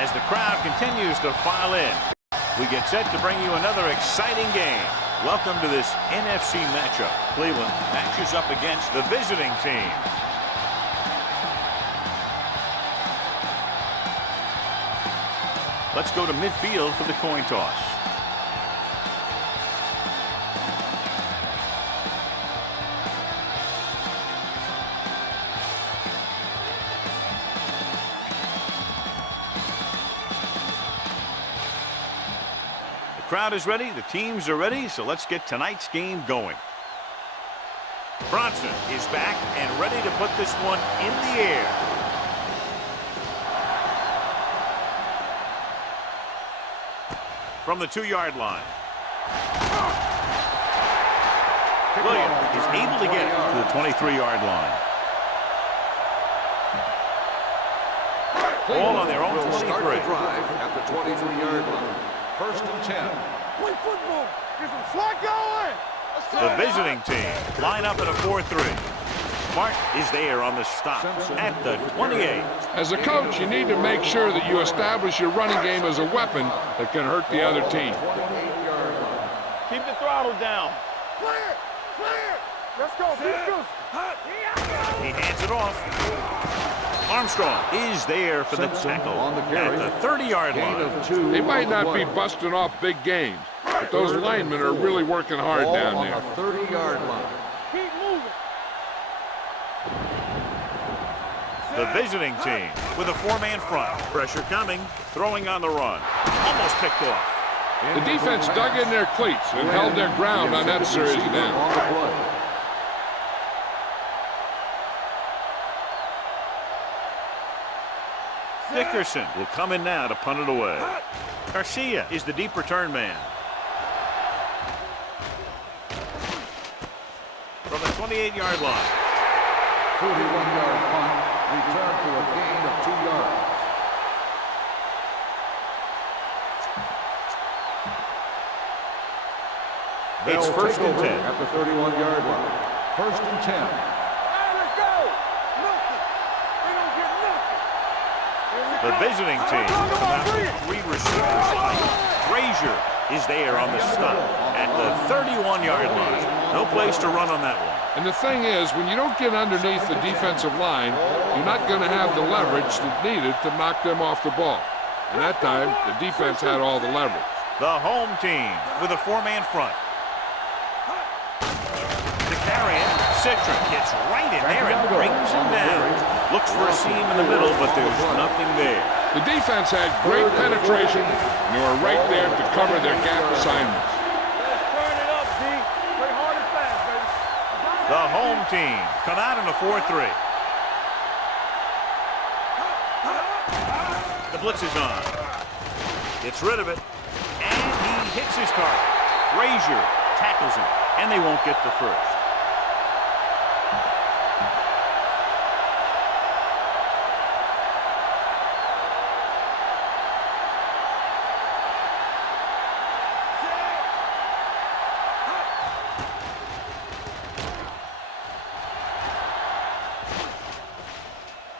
as the crowd continues to file in. We get set to bring you another exciting game. Welcome to this NFC matchup. Cleveland matches up against the visiting team. Let's go to midfield for the coin toss. The crowd is ready, the teams are ready, so let's get tonight's game going. Bronson is back and ready to put this one in the air. From the 2-yard line. Williams is able to get it to the 23-yard line. Ball on their own 23. Start the drive at the 23-yard line. 1st and 10. Play football. Get some slack going. The visiting team line up in a 4-3. Mark is there on the stop at the 28. As a coach, you need to make sure that you establish your running game as a weapon that can hurt the other team. Keep the throttle down. Clear! Clear! Let's go. He hands it off. Armstrong is there for the tackle at the 30-yard line. They might not be busting off big games, but those linemen are really working hard down there. On the 30-yard line. Keep moving. The visiting team with a 4-man front. Pressure coming, throwing on the run. Almost picked off. The defense dug in their cleats and held their ground on that series down. Dickerson will come in now to punt it away. Garcia is the deep return man. From the 28-yard line. 41-yard punt, return to a gain of 2 yards. It's 1st and 10. At the 31-yard line. 1st and 10. Let's go. Nothing. They don't get nothing. The visiting team with 3 receivers. Frazier is there on the stop at the 31-yard line. No place to run on that one. And the thing is, when you don't get underneath the defensive line, you're not going to have the leverage that's needed to knock them off the ball. And that time, the defense had all the leverage. The home team with a 4-man front. To carry it, Citron gets right in there and brings him down. Looks for a seam in the middle, but there's nothing there. The defense had great penetration, and they were right there to cover their gap assignments. Turn it up, D. Play hard and fast, baby. The home team come out in a 4-3. The blitz is on. Gets rid of it, and he hits his target. Frazier tackles him, and they won't get the first.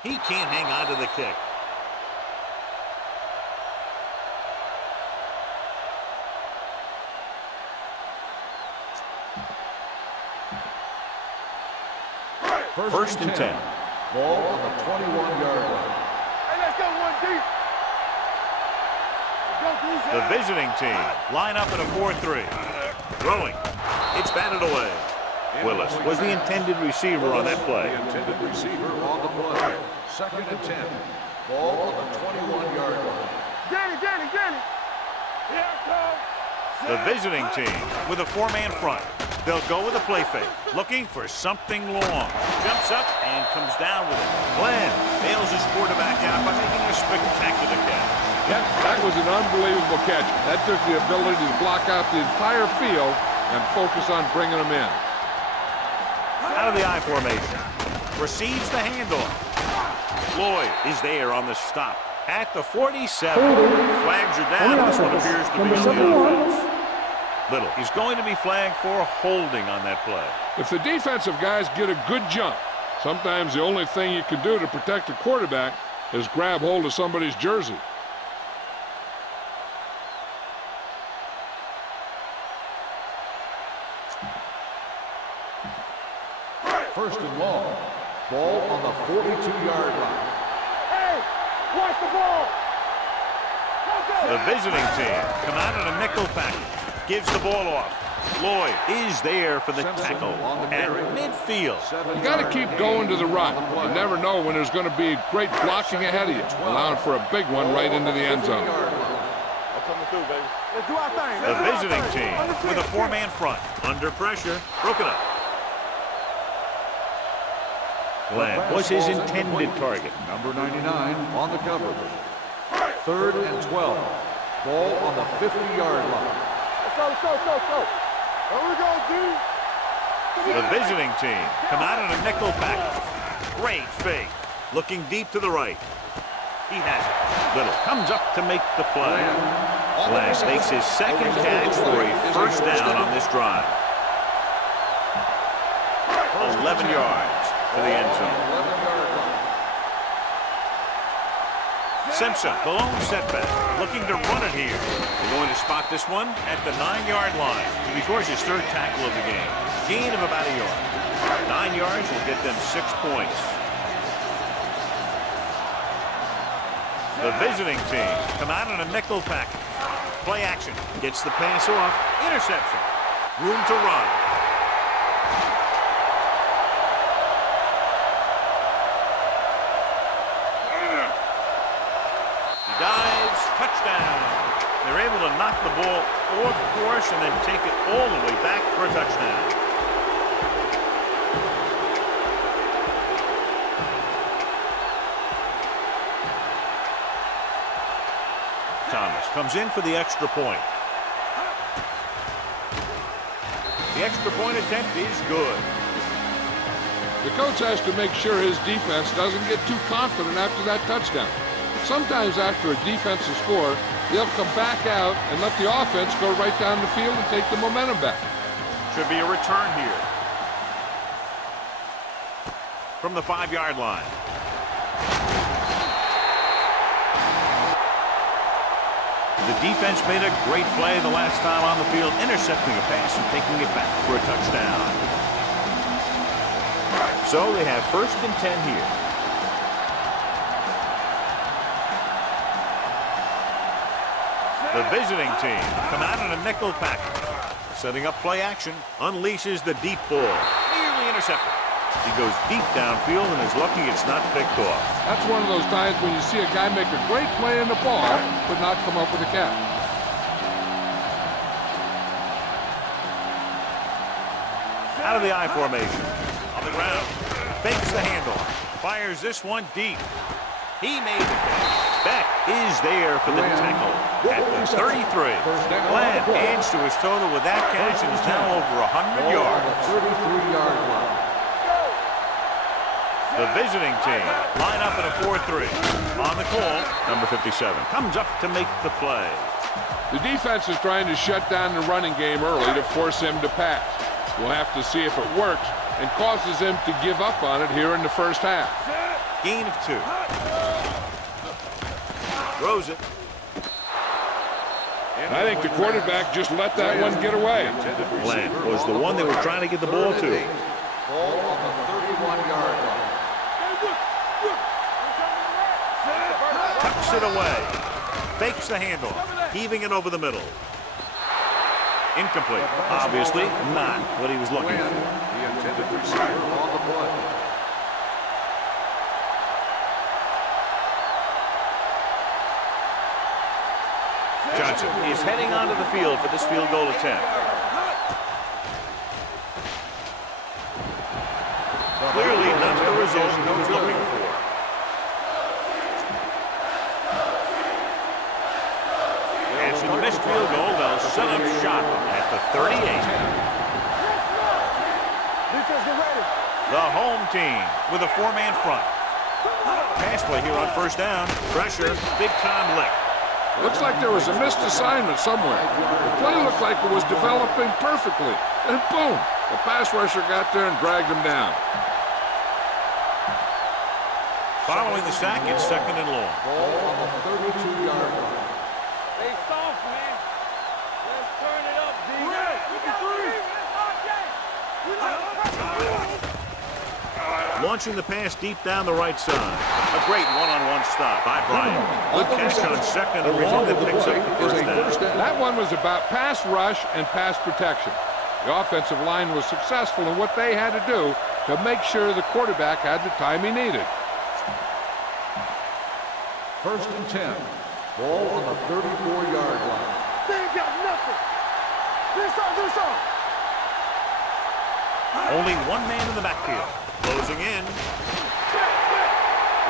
He can't hang on to the kick. First and 10. Ball on the 21-yard line. Hey, let's go one deep. Let's go, The visiting team line up in a 4-3. Throwing. It's batted away. Willis was the intended receiver on that play. The intended receiver on the play. 2nd and 10. Ball on the 21-yard line. Danny. Here it comes. The visiting team with a 4-man front. They'll go with a play fake, looking for something long. Jumps up and comes down with it. Glenn bails his quarterback out by making a spectacular catch. That was an unbelievable catch. That took the ability to block out the entire field and focus on bringing them in. Out of the I formation. Receives the handoff. Floyd is there on the stop at the 47. Flags are down. This one appears to be on the offense. Little. He's going to be flagged for holding on that play. If the defensive guys get a good jump, sometimes the only thing you can do to protect the quarterback is grab hold of somebody's jersey. First and long. Ball on the 42-yard line. Hey, watch the ball. The visiting team come out in a nickel package. Gives the ball off. Lloyd is there for the tackle at midfield. You got to keep going to the run. You never know when there's going to be great blocking ahead of you, allowing for a big one right into the end zone. I'm coming through, baby. Let's do our thing. The visiting team with a four-man front. Under pressure. Broken up. Glenn was his intended target. Number 99 on the cover. 3rd and 12. Ball on the 50-yard line. Let's go, let's go, let's go, let's go. There we go, D. The visiting team come out in a nickel package. Great fake. Looking deep to the right. He has it. Little comes up to make the play. Glenn makes his second catch for a first down on this drive. 11 yards to the end zone. Simpson, the lone setback, looking to run it here. They're going to spot this one at the 9-yard line. He scores his third tackle of the game. Gain of about a yard. 9 yards will get them 6 points. The visiting team come out in a nickel package. Play action. Gets the pass off. Interception. Room to run. Dives, touchdown. They're able to knock the ball off course and then take it all the way back for a touchdown. Thomas comes in for the extra point. The extra point attempt is good. The coach has to make sure his defense doesn't get too confident after that touchdown. Sometimes after a defensive score, they'll come back out and let the offense go right down the field and take the momentum back. Should be a return here. From the 5-yard line. The defense made a great play the last time on the field, intercepting a pass and taking it back for a touchdown. So they have 1st and 10 here. The visiting team come out in a nickel package. Setting up play action. Unleashes the deep ball. Nearly intercepted. He goes deep downfield and is lucky it's not picked off. That's one of those times when you see a guy make a great play in the ball, but not come up with a catch. Out of the I formation. On the ground. Fakes the handoff. Fires this one deep. He made the catch. Beck is there for the tackle at the 33. Glenn adds to his total with that catch and is now over 100 yards. 33-yard line. The visiting team line up in a 4-3. On the call, number 57 comes up to make the play. The defense is trying to shut down the running game early to force him to pass. We'll have to see if it works and causes him to give up on it here in the first half. Gain of 2. Throws it. I think the quarterback just let that one get away. Glenn was the one they were trying to get the ball to. Ball on the 31-yard line. Tucks it away. Fakes the handoff. Heaving it over the middle. Incomplete. Obviously not what he was looking for. The intended receiver on the play. Johnson is heading onto the field for this field goal attempt. Clearly not the result he was looking for. After the missed field goal, they'll set up shot at the 38. The home team with a 4-man front. Pass play here on first down. Pressure, big time lick. Looks like there was a missed assignment somewhere. The play looked like it was developing perfectly. And boom, the pass rusher got there and dragged him down. Following the sack, it's 2nd and long. Ball on the 32-yard line. Stay soft, man. Let's turn it up, D. Launching the pass deep down the right side. A great one-on-one stop by Bryant. Good catch on second and long that picks up the first down. That one was about pass rush and pass protection. The offensive line was successful in what they had to do to make sure the quarterback had the time he needed. 1st and 10. Ball on the 34-yard line. They ain't got nothing. This on. Only one man in the backfield. Closing in.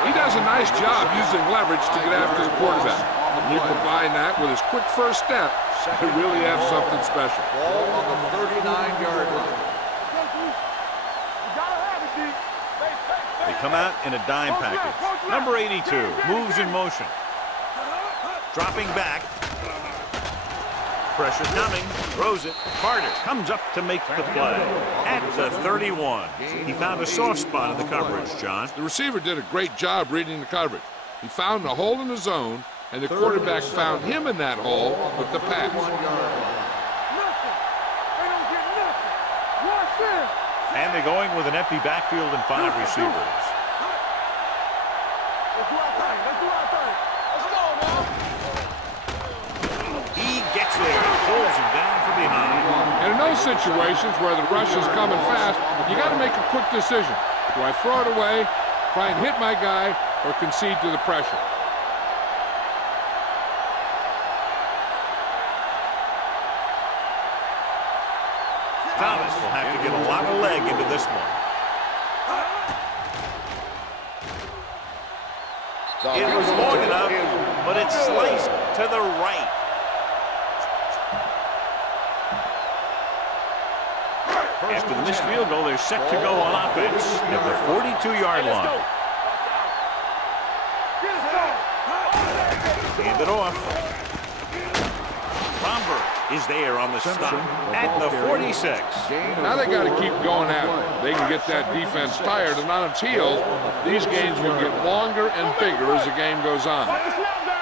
He does a nice job using leverage to get after the quarterback. When you combine that with his quick first step, you really have something special. Ball on the 39-yard line. They come out in a dime package. Number 82 moves in motion. Dropping back. Pressure coming. Throws it. Carter comes up to make the play. At the 31. He found a soft spot in the coverage, John. The receiver did a great job reading the coverage. He found a hole in the zone, and the quarterback found him in that hole with the pass. And they're going with an empty backfield and 5 receivers. He gets there and pulls him down from behind. And in those situations where the rush is coming fast, you got to make a quick decision. Do I throw it away, try and hit my guy, or concede to the pressure? Thomas will have to get a lot of leg into this one. It was long enough, but it's sliced to the right. After the missed field goal, they're set to go on offense at the 42-yard line. Hand it off. Romberg is there on the stop at the 46. Now they got to keep going at it. They can get that defense tired and on its heels. These games will get longer and bigger as the game goes on.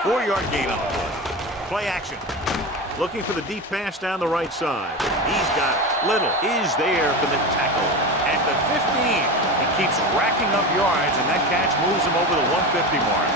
4-yard gain on the play. Play action. Looking for the deep pass down the right side. He's got it. Little is there for the tackle at the 15. He keeps racking up yards, and that catch moves him over the 150 mark.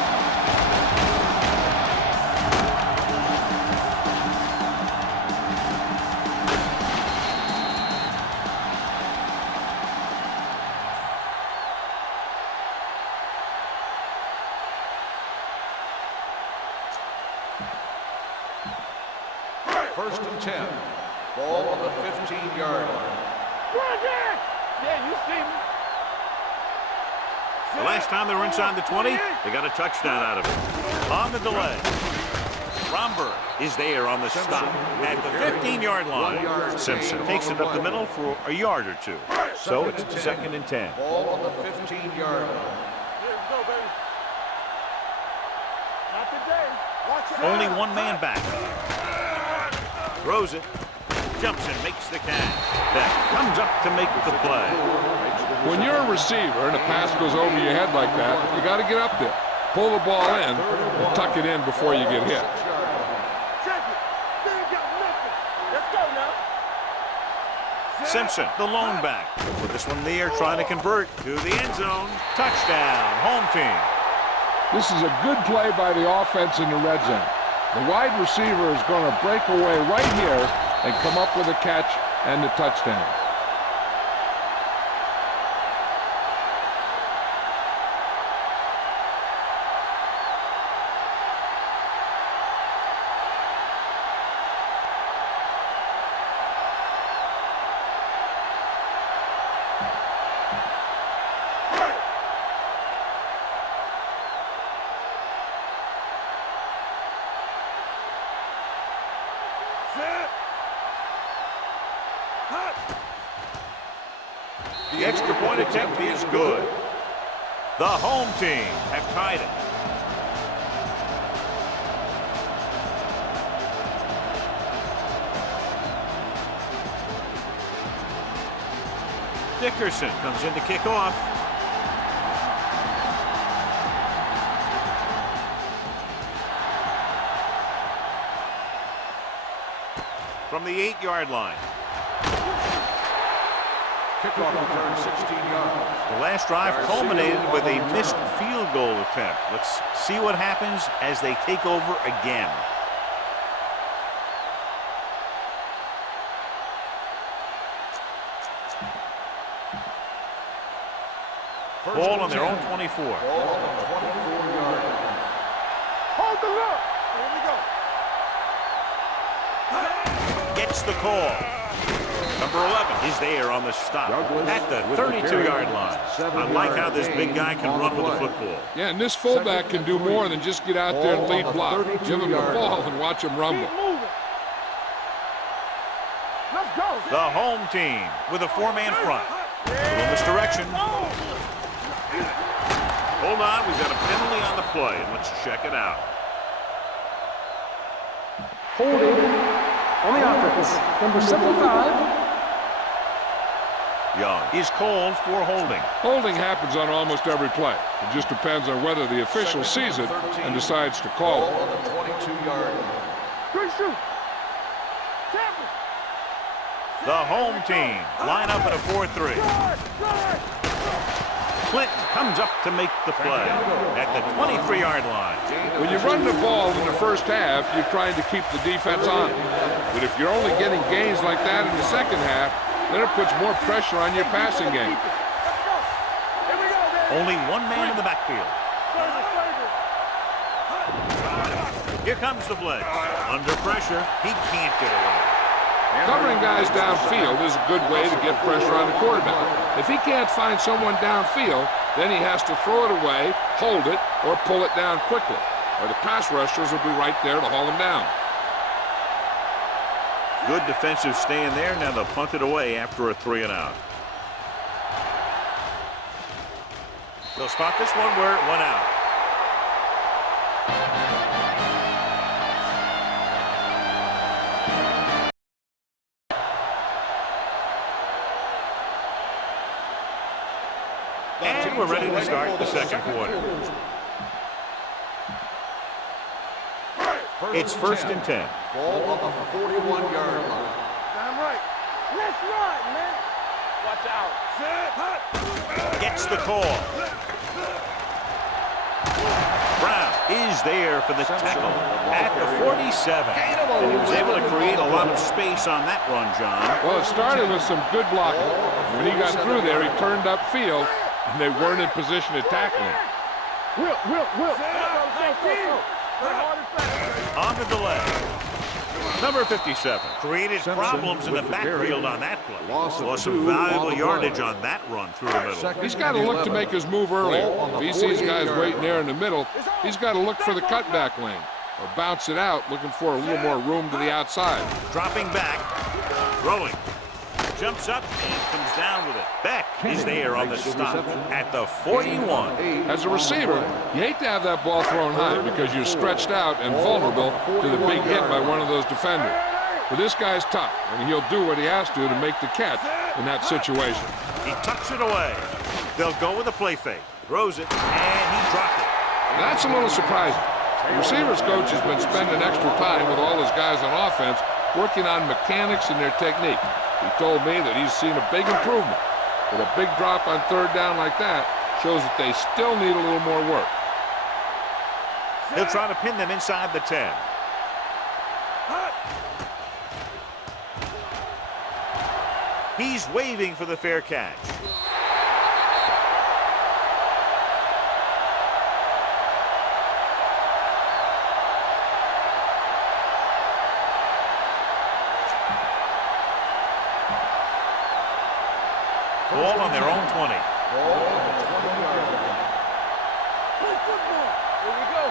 First and 10. Ball on the 15-yard line. Yeah, you see me. The last time they were inside the 20, they got a touchdown out of it. On the delay, Romberg is there on the stop at the 15-yard line. Simpson takes it up the middle for a yard or two. So it's 2nd and 10. Ball on the 15-yard line. Not today. Watch it. Only one man back. Throws it. Jumps and makes the catch. That comes up to make the play. When you're a receiver and a pass goes over your head like that, you got to get up there, pull the ball in, and tuck it in before you get hit. Check it. They ain't got nothing. Let's go now. Simpson, the lone back. With this one there, trying to convert to the end zone. Touchdown, home team. This is a good play by the offense in the red zone. The wide receiver is going to break away right here and come up with a catch and the touchdown. The extra point attempt is good. The home team have tied it. Dickerson comes in to kick off. From the 8-yard line. Kickoff return 16 yards. The last drive culminated with a missed field goal attempt. Let's see what happens as they take over again. Ball on their own 24. Ball on the 24-yard line. Hold the look. Here we go. Gets the call. Number 11 is there on the stop Douglas at the with the 32-yard carry. line. 7 I like how yard this big gain guy can on run the with the play. football. Yeah, and this fullback can do more than just get out there and Ball lead on the block. Give him the 32-yard ball line. and watch him rumble. Keep moving. Let's go. The home team with a four-man front. A little misdirection. Hold on, we've got a penalty on the play, and let's check it out. Holding on the offense, number 75. Young is called for holding. Holding happens on almost every play. It just depends on whether the official sees it and decides to call Ball it. on the 22-yard line. Good shoot. Tackle. The home team line up in a 4-3. Clinton comes up to make the play at the 23-yard line. When you run the ball in the first half, you're trying to keep the defense on it. But if you're only getting gains like that in the second half, then it puts more pressure on your passing game. Only one man in the backfield. Here comes the blitz. Under pressure, he can't get away. Covering guys downfield is a good way to get pressure on the quarterback. If he can't find someone downfield, then he has to throw it away, hold it, or pull it down quickly. Or the pass rushers will be right there to haul him down. Good defensive stand there. Now they'll punt it away after a 3-and-out. They'll spot this one where it went out. And we're ready to start the second quarter. It's 1st and 10. Ball on the 41-yard line. Damn right. Let's run, man. Watch out. Gets the call. Brown is there for the tackle at the 47. And he was able to create a lot of space on that run, John. Well, it started with some good blocking. When he got through there, he turned upfield, and they weren't in position to tackle him. Will. On the delay. Number 57 created problems in the backfield on that play. Loss of Lost 2 some valuable on the play. yardage on that run through the middle. He's got to look to make his move earlier. If he sees guys waiting there in the middle, he's got to look for the cutback lane or bounce it out, looking for a little more room to the outside. Dropping back, throwing. Jumps up and comes down with it. Beck is there on the stop at the 41. As a receiver, you hate to have that ball thrown high because you're stretched out and vulnerable to the big hit by one of those defenders. But this guy's tough, and he'll do what he has to make the catch in that situation. He tucks it away. They'll go with a play fake. Throws it, and he dropped it. That's a little surprising. The receivers coach has been spending extra time with all his guys on offense working on mechanics and their technique. He told me that he's seen a big improvement, but a big drop on 3rd down like that shows that they still need a little more work. He'll try to pin them inside the 10. He's waving for the fair catch. Ball on their own 20. Ball on the 20-yard line. Play football. Here we go.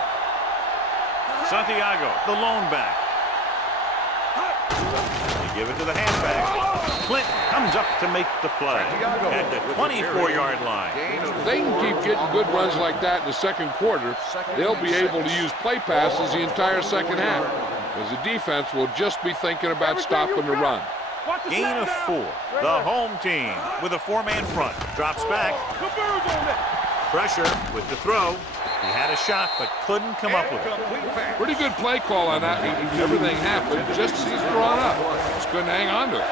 Santiago, the lone back. They give it to the halfback. Clinton comes up to make the play at the 24-yard line. If they can keep getting good runs like that in the second quarter, they'll be able to use play passes the entire second half, as the defense will just be thinking about stopping the run. Gain of 4. The home team with a 4-man front. Drops back. Pressure with the throw. He had a shot but couldn't come up with it. Pretty good play call on that. Everything happened just as he's drawn up. Just couldn't hang on to it.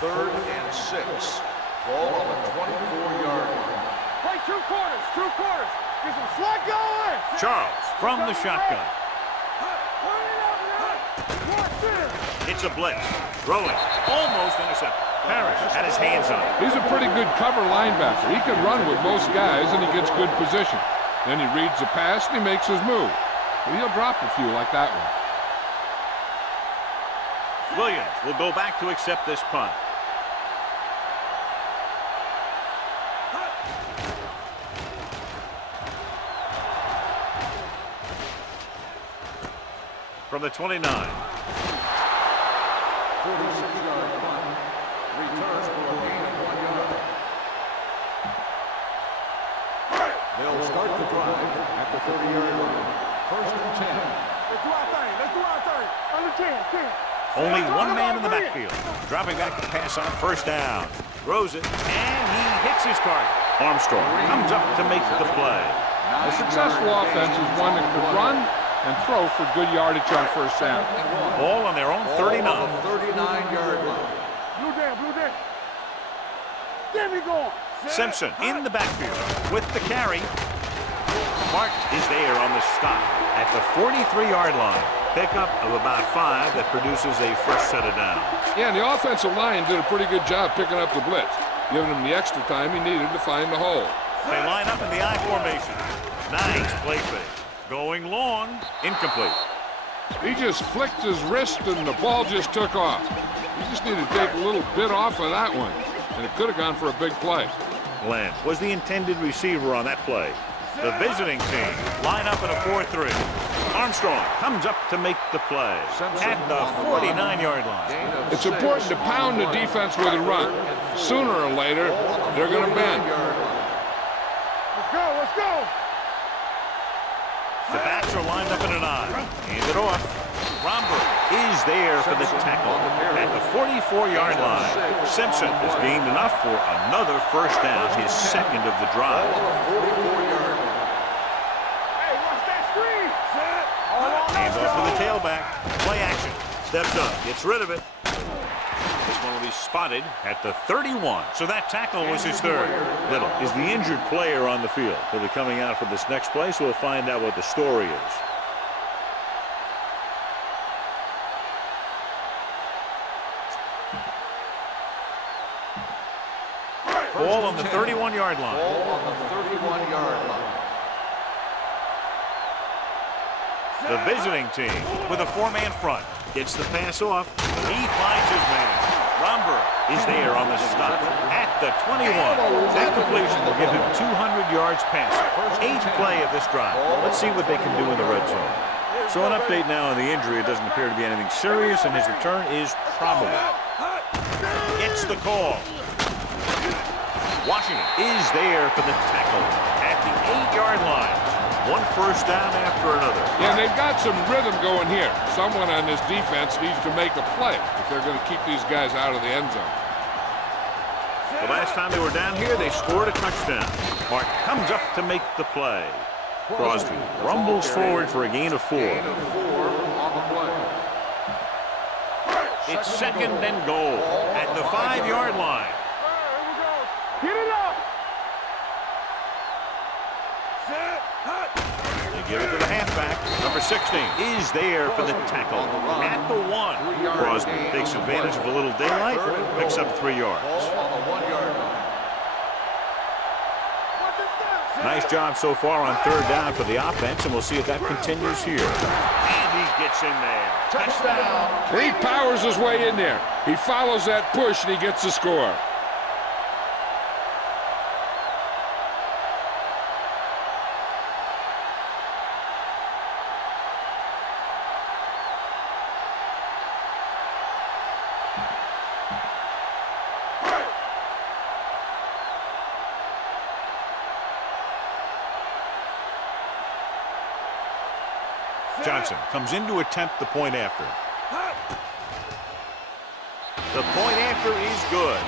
3rd and 6. Ball on the 24-yard line. Play 2 quarters, 2 quarters. Get some slack going. Charles from the shotgun. It's a blitz. Throwing. Almost intercepted. Parrish had his hands on it. He's a pretty good cover linebacker. He can run with most guys, and he gets good position. Then he reads the pass, and he makes his move. But he'll drop a few like that one. Williams will go back to accept this punt. From the 29. 46-yard punt. Return for a gain of 1 yard. They'll start the drive at the 30-yard line. 1st and 10. Let's do our thing. Let's do our thing. Under 10. Only one man in the backfield. Dropping back to pass on 1st down. Throws it, and he hits his target. Armstrong comes up to make the play. A successful offense is one that could run and throw for good yardage on 1st down. Ball on their own 39. 39-yard line. Blue down. Get me going. Simpson in the backfield with the carry. Martin is there on the stop at the 43-yard line. Pickup of about 5 that produces a first set of downs. Yeah, and the offensive line did a pretty good job picking up the blitz, giving him the extra time he needed to find the hole. They line up in the I formation. Nice play fake. Going long, incomplete. He just flicked his wrist and the ball just took off. He just needed to take a little bit off of that one, and it could have gone for a big play. Glenn was the intended receiver on that play. The visiting team line up in a 4-3. Armstrong comes up to make the play at the 49-yard line. It's important to pound the defense with a run. Sooner or later, they're going to bend. Let's go. The backs are lined up in an I. Hand it off. Romberg is there for the tackle at the 44-yard line. Simpson has gained enough for another 1st down, his 2nd of the drive. Hey, watch that screen. Hands off to the tailback. Play action. Steps up. Gets rid of it. This one will be spotted at the 31. So that tackle was his 3rd. Little is the injured player on the field. He'll be coming out for this next play, so we'll find out what the story is. Ball on the 31-yard line. Ball on the 31-yard line. The visiting team with a 4-man front gets the pass off. He finds his man. Romberg is there on the stop at the 21. That completion will give him 200 yards passing. 8th play of this drive. Let's see what they can do in the red zone. So an update now on the injury. It doesn't appear to be anything serious, and his return is probable. Gets the call. Washington is there for the tackle at the 8-yard line. 1 first down after another. Yeah, and they've got some rhythm going here. Someone on this defense needs to make a play if they're going to keep these guys out of the end zone. The last time they were down here, they scored a touchdown. Mark comes up to make the play. Crosby rumbles forward for a gain of 4. Gain of 4 on the play. It's 2nd and goal at the 5-yard line. Get it up. They give it to the halfback. Number 16 is there for the tackle at the 1. Crosby takes advantage of a little daylight, picks up 3 yards. Ball on the 1-yard line. Nice job so far on 3rd down for the offense, and we'll see if that continues here. And he gets in there. Touchdown. He powers his way in there. He follows that push, and he gets the score. Johnson comes in to attempt the point after. The point after is good.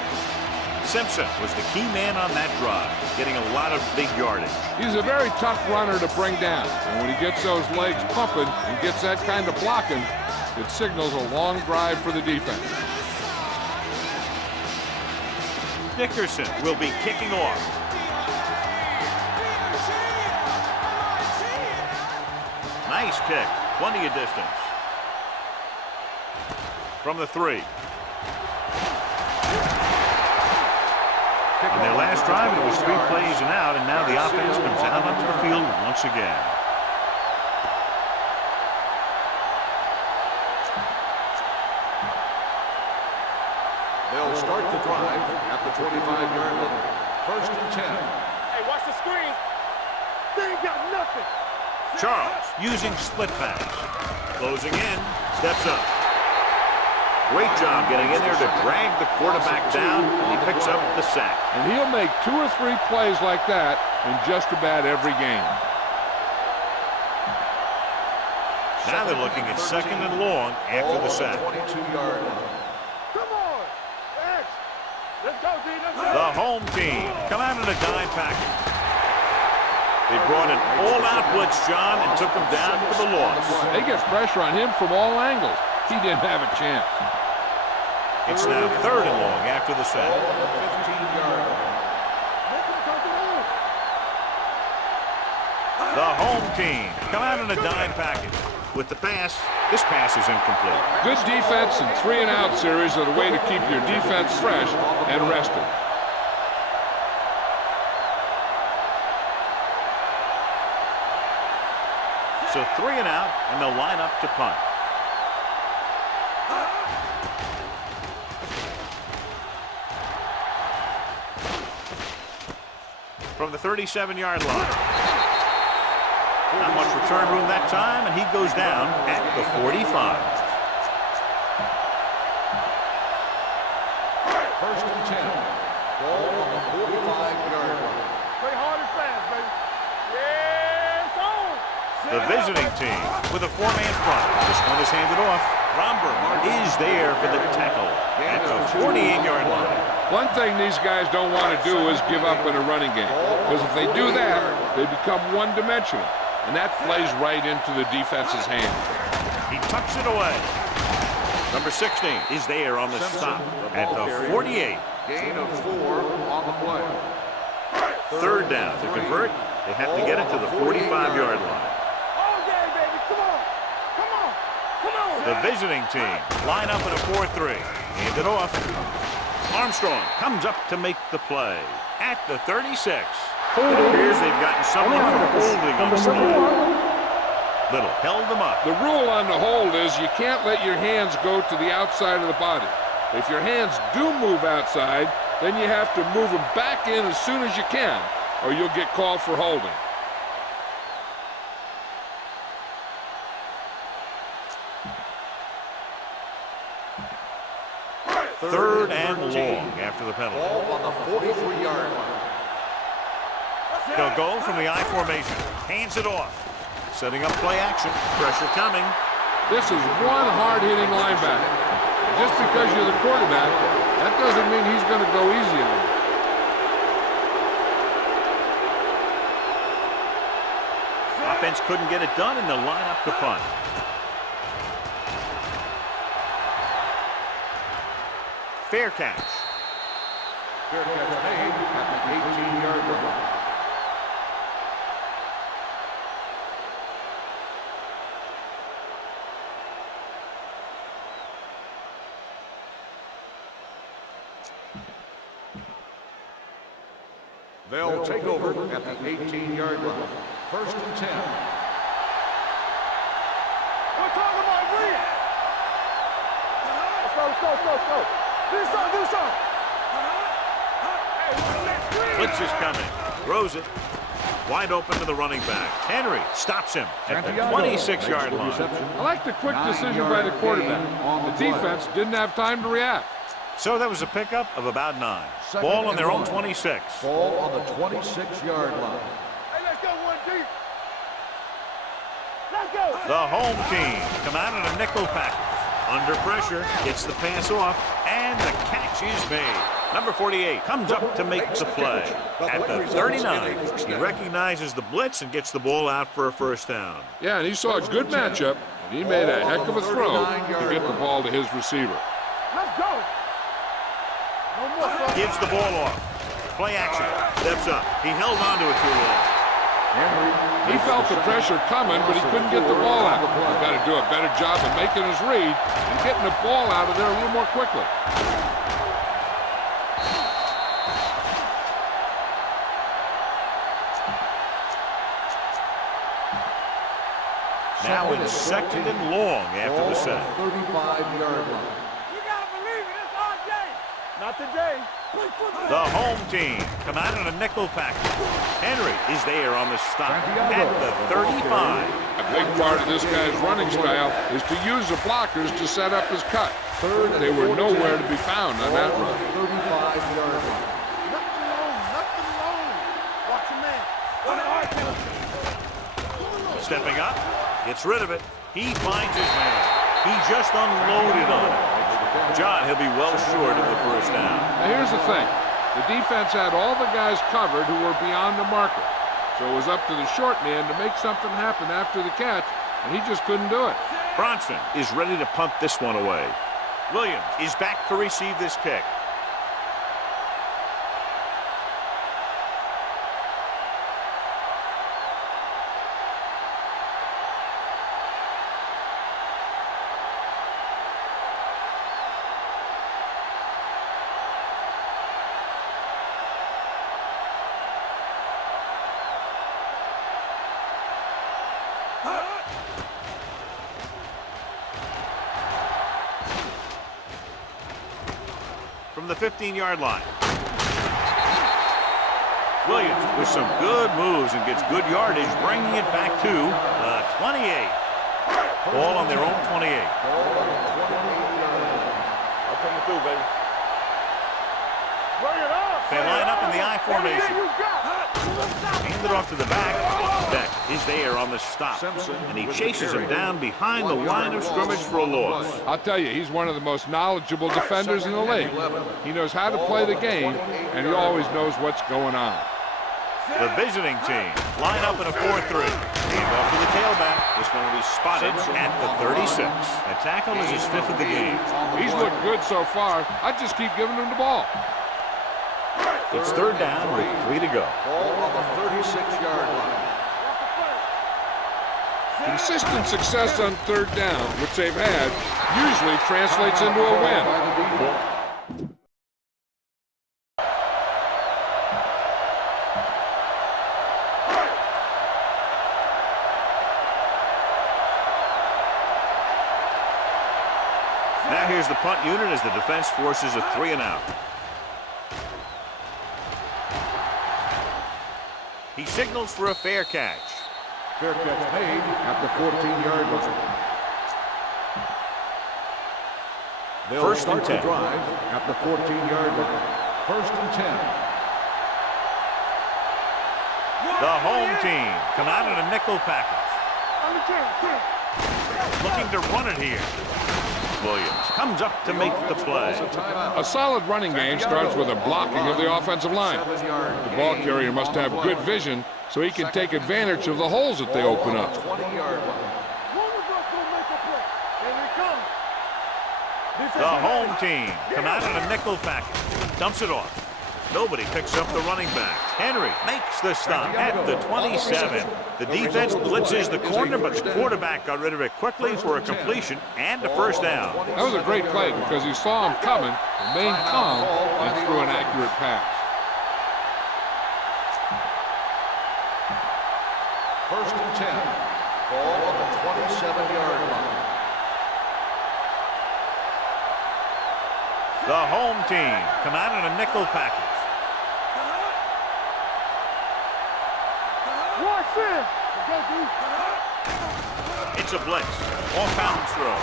Simpson was the key man on that drive, getting a lot of big yardage. He's a very tough runner to bring down. And when he gets those legs pumping and gets that kind of blocking, it signals a long drive for the defense. Dickerson will be kicking off. Nice kick. Plenty of distance. From the 3. In their last drive, it was 3 plays and out, and now the offense comes out onto the field once again. They'll start the drive at the 25-yard line. 1st and 10. Hey, watch the screen. They ain't got nothing. Charles using split pass. Closing in, steps up. Great job getting in there to drag the quarterback down, and he picks up the sack. And he'll make 2 or 3 plays like that in just about every game. Now they're looking at 2nd and long after the sack. 22-yard line. Come on. X. Let's go, D. Let's go. The home team come out in a dime package. They brought an all-out blitz, John, and took him down for the loss. They get pressure on him from all angles. He didn't have a chance. It's now 3rd and long after the sack. 15-yard line. The home team come out in a dime package. With the pass, this pass is incomplete. Good defense and 3-and-out series are the way to keep your defense fresh and rested. So 3 and out, and they'll line up to punt. From the 37-yard line. Not much return room that time, and he goes down at the 45. 1st and 10. Ball on the 45-yard line. Play hard and fast, baby. Yeah, it's on. The visiting team with a 4-man front. This one is handed off. Romberg is there for the tackle at the 48-yard line. One thing these guys don't want to do is give up in a running game. Because if they do that, they become one-dimensional. And that plays right into the defense's hand. He tucks it away. Number 16 is there on the stop at the 48. Gain of 4 on the play. 3rd down. To convert, they have to get it to the 45-yard line. All day, baby. Come on. Come on. Come on. The visiting team line up in a 4-3. Hand it off. Armstrong comes up to make the play at the 36. It appears they've gotten someone for holding on the play. Little held them up. The rule on the hold is you can't let your hands go to the outside of the body. If your hands do move outside, then you have to move them back in as soon as you can, or you'll get called for holding. Third and long after the penalty. Ball on the 43-yard line. They'll go from the I formation. Hands it off. Setting up play action. Pressure coming. This is one hard-hitting linebacker. Just because you're the quarterback, that doesn't mean he's going to go easy on you. Offense couldn't get it done, and they'll line up to punt. Fair catch. Fair catch made at the 18-yard line. They'll take over at the 18-yard line. 1st and 10. We're talking about Green. Let's go. Do something. Hey, Blitz is coming. Throws it. Wide open to the running back. Henry stops him at the 26-yard line. I like the quick decision by the quarterback. The defense didn't have time to react. So that was a pickup of about 9. Ball on their own 26. Ball on the 26-yard line. Hey, let's go one deep. Let's go. The home team come out in a nickel package. Under pressure, gets the pass off, and the catch is made. Number 48 comes up to make the play. At the 39, he recognizes the blitz and gets the ball out for a 1st down. Yeah, and he saw a good matchup, and he made a heck of a throw to get the ball to his receiver. Let's go. No more, son. gives the ball off. Play action. Steps up. He held on to it too long. He felt the pressure coming, but he couldn't get the ball out. He's got to do a better job of making his read and getting the ball out of there a little more quickly. Now in second and long after the set. 35-yard line. You gotta believe it. It's RJ. Not today. The home team come out in a nickel package. Henry is there on the stop at the 35. A big part of this guy's running style is to use the blockers to set up his cut. They were nowhere to be found on that run. 35-yard line. Nothing long. Watch your man. Stepping up, gets rid of it. He finds his man. He just unloaded on it. John, he'll be well short of the first down. Now here's the thing. The defense had all the guys covered who were beyond the marker. So it was up to the short man to make something happen after the catch, and he just couldn't do it. Bronson is ready to punt this one away. Williams is back to receive this kick. From the 15-yard line. Williams with some good moves and gets good yardage, bringing it back to the 28. Ball on their own 28. I'm coming through, baby. Bring it up. They line up in the I formation. Hand it off to the back. Beck is there on the stop, and he chases him down behind the line of scrimmage for a loss. I'll tell you, he's one of the most knowledgeable defenders in the league. He knows how to play the game, and he always knows what's going on. The visiting team line up in a 4-3. Hand off to the tailback. This one will be spotted at the 36. The tackle is his 5th of the game. He's looked good so far. I just keep giving him the ball. It's third down with 3 to go. Ball on the 36-yard line. Consistent success on third down, which they've had, usually translates into a win. Now here's the punt unit as the defense forces a 3-and-out. He signals for a fair catch. Fair catch made at the 14-yard line. They'll First and start 10. the drive at the 14-yard line. First and 10. The home team come out in a nickel package. Looking to run it here. Williams comes up to make the play. A solid running game starts with a blocking of the offensive line. The ball carrier must have good vision so he can take advantage of the holes that they open up. 20-yard line. The home team come out in a nickel package. Dumps it off. Nobody picks up the running back. Henry makes the stop at the 27. The defense blitzes the corner, but the quarterback got rid of it quickly for a completion and a first down. That was a great play because he saw him coming, remained calm, and threw an accurate pass. First and 10. Ball on the 27-yard line. The home team come out in a nickel package. It's a blitz. Off-balance throw.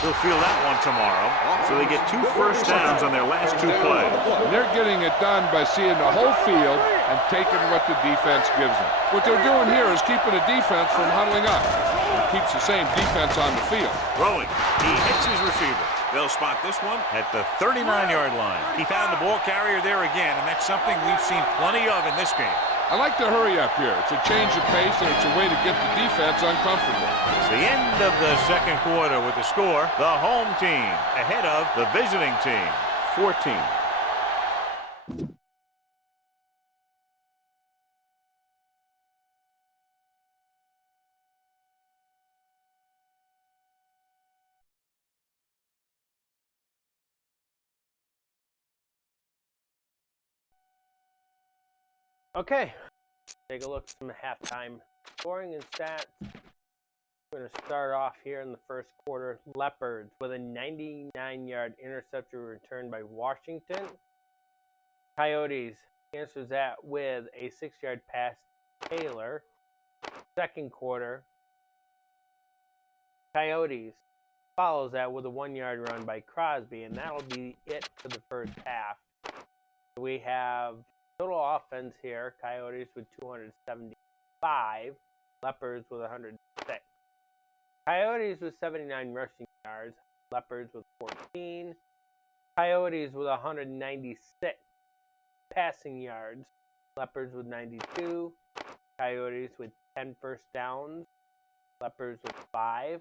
They'll feel that one tomorrow, so they get 2 first downs on their last 2 plays. And they're getting it done by seeing the whole field and taking what the defense gives them. What they're doing here is keeping the defense from huddling up. It keeps the same defense on the field. Throwing. He hits his receiver. They'll spot this one at the 39-yard line. He found the ball carrier there again, and that's something we've seen plenty of in this game. I like to hurry up here. It's a change of pace, and it's a way to get the defense uncomfortable. It's the end of the second quarter with the score. The home team ahead of the visiting team, 14. Okay, take a look at some halftime scoring and stats. We're going to start off here in the first quarter. Leopards with a 99-yard interception return by Washington. Coyotes answers that with a 6-yard pass to Taylor. Second quarter, Coyotes follows that with a 1-yard run by Crosby, and that'll be it for the first half. We have total offense here, Coyotes with 275, Leopards with 106. Coyotes with 79 rushing yards, Leopards with 14. Coyotes with 196 passing yards, Leopards with 92. Coyotes with 10 first downs, Leopards with 5.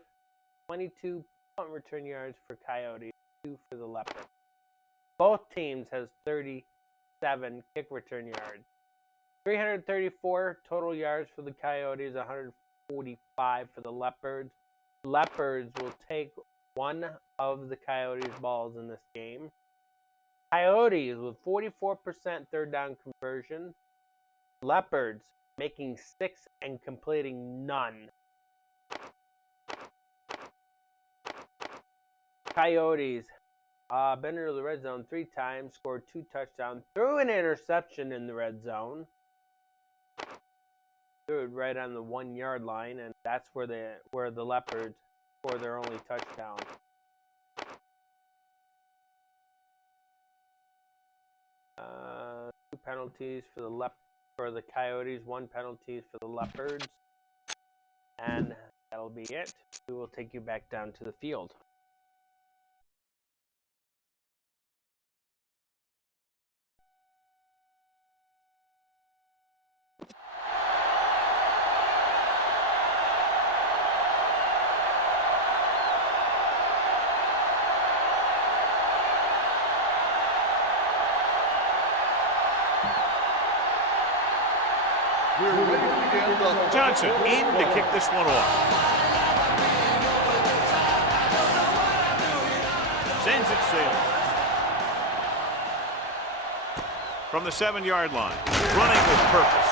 22 punt return yards for Coyotes, 2 for the Leopards. Both teams has 37 kick return yards. 334 total yards for the Coyotes, 145 for the Leopards. Leopards will take one of the Coyotes' balls in this game. Coyotes with 44% third down conversion. Leopards making 6 and completing none. Coyotes been into the red zone 3 times, scored 2 touchdowns, threw an interception in the red zone. Threw it right on the 1-yard line, and that's where the Leopards score their only touchdown. Two penalties for the Coyotes, 1 penalty for the Leopards, and that'll be it. We will take you back down to the field. We're ready to begin the Johnson in to kick this one off. Sends it sailing. From the 7-yard line. Running with purpose.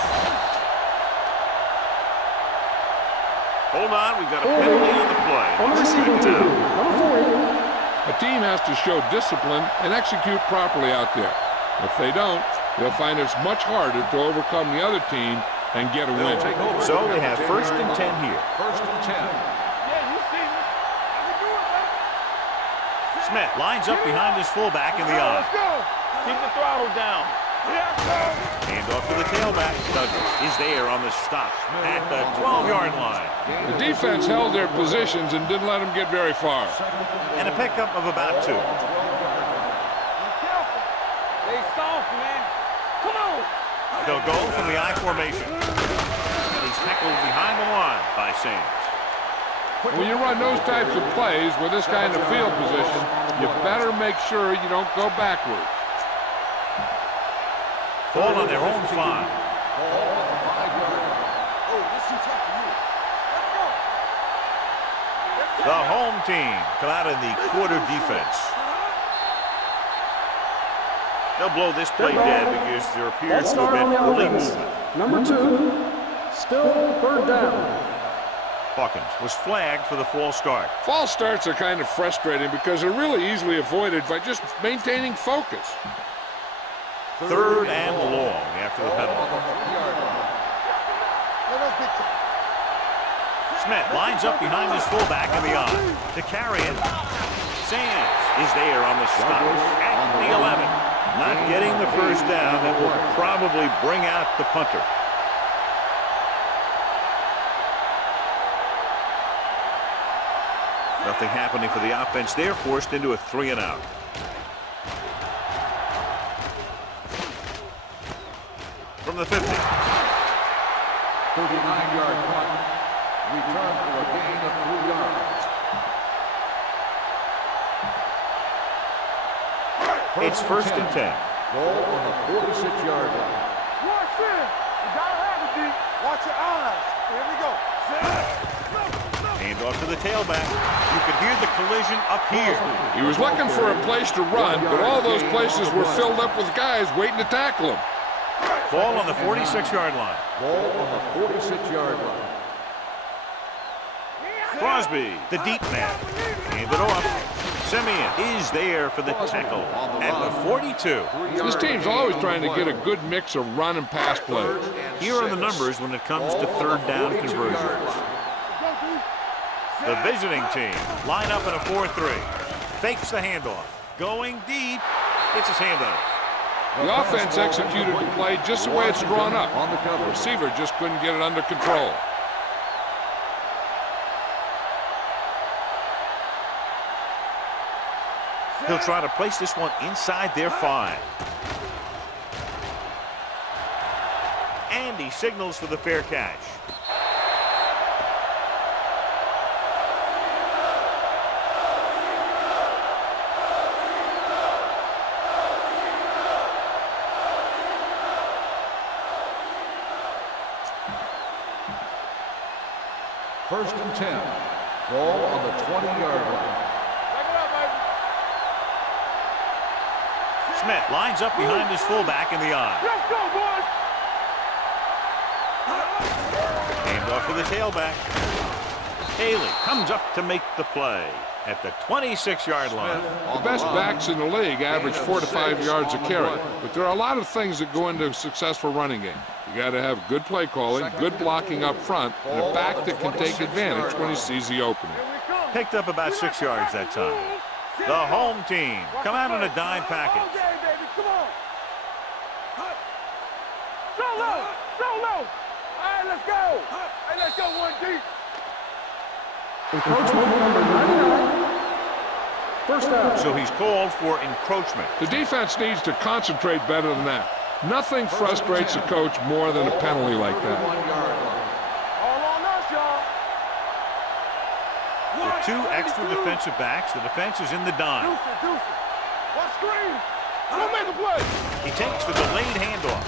Hold on, we've got a penalty on the play. On the receiving team, number 40. A team has to show discipline and execute properly out there. If they don't, they'll find it's much harder to overcome the other team and get a win. So they have 1st and 10 here. 1st and 10. Yeah, you see me. I can do it, man. Smith lines up behind his fullback in the eye. Let's go. Keep the throttle down. Hand off to the tailback. Douglas is there on the stop at the 12-yard line. The defense held their positions and didn't let them get very far. And a pickup of about 2. Stay soft, man. Come on. They'll go from the I formation. He's tackled behind the line by Sands. When you run those types of plays with this kind of field position, you better make sure you don't go backwards. Ball on their own 5. Ball on the 5-yard line. Oh, this is tough for you. Let's go. The home team come out in the quarter defense. They'll blow this play dead because there appears to have been early movement. Number 2, still 3rd down. Hawkins was flagged for the false start. False starts are kind of frustrating because they're really easily avoided by just maintaining focus. 3rd and long after the Ball on penalty. the 3-yard line. Smith lines up behind his fullback in the eye. To carry it, Sands is there on the stop at the 11. Not getting the first down. That will probably bring out the punter. Nothing happening for the offense there, forced into a 3-and-out. From the 50. 39-yard punt. Return for a gain of 3 yards. It's 1st and 10. Ball on the 46-yard line. Watch it. You gotta have it, D. Watch your eyes. Here we go. Hand off to the tailback. You could hear the collision up here. He was looking for a place to run, but all those places were filled up with guys waiting to tackle him. Ball on the 46-yard line. Ball on the 46-yard line. Crosby, the deep man. Hand it off. Simeon is there for the tackle at the 42. This team's always trying to get a good mix of run and pass plays. Here are the numbers when it comes to third down conversions. The visiting team line up in a 4-3. Fakes the handoff. Going deep. It's his handoff. The offense executed the play just the way it's drawn up. On the cover. The receiver just couldn't get it under control. He'll try to place this one inside their 5. And he signals for the fair catch. First and 10. Ball on the 20-yard line. Smith lines up behind his fullback in the eye. Let's go, boys! Aimed off to the tailback. Haley comes up to make the play at the 26-yard line. The best backs in the league average 4 to 5 yards a carry, but there are a lot of things that go into a successful running game. You got to have good play calling, good blocking up front, and a back that can take advantage when he sees the opening. Picked up about 6 yards that time. The home team come out in a dime package. Okay, baby, come on. So low, so low. All right, let's go. Hey, let's go one deep. Encroachment number 99. First down. So he's called for encroachment. The defense needs to concentrate better than that. Nothing frustrates a coach more than a penalty like that. All on us, y'all. With 2 extra defensive backs, the defense is in the dime. Deuce it. What screen? Don't make a play. He takes the delayed handoff.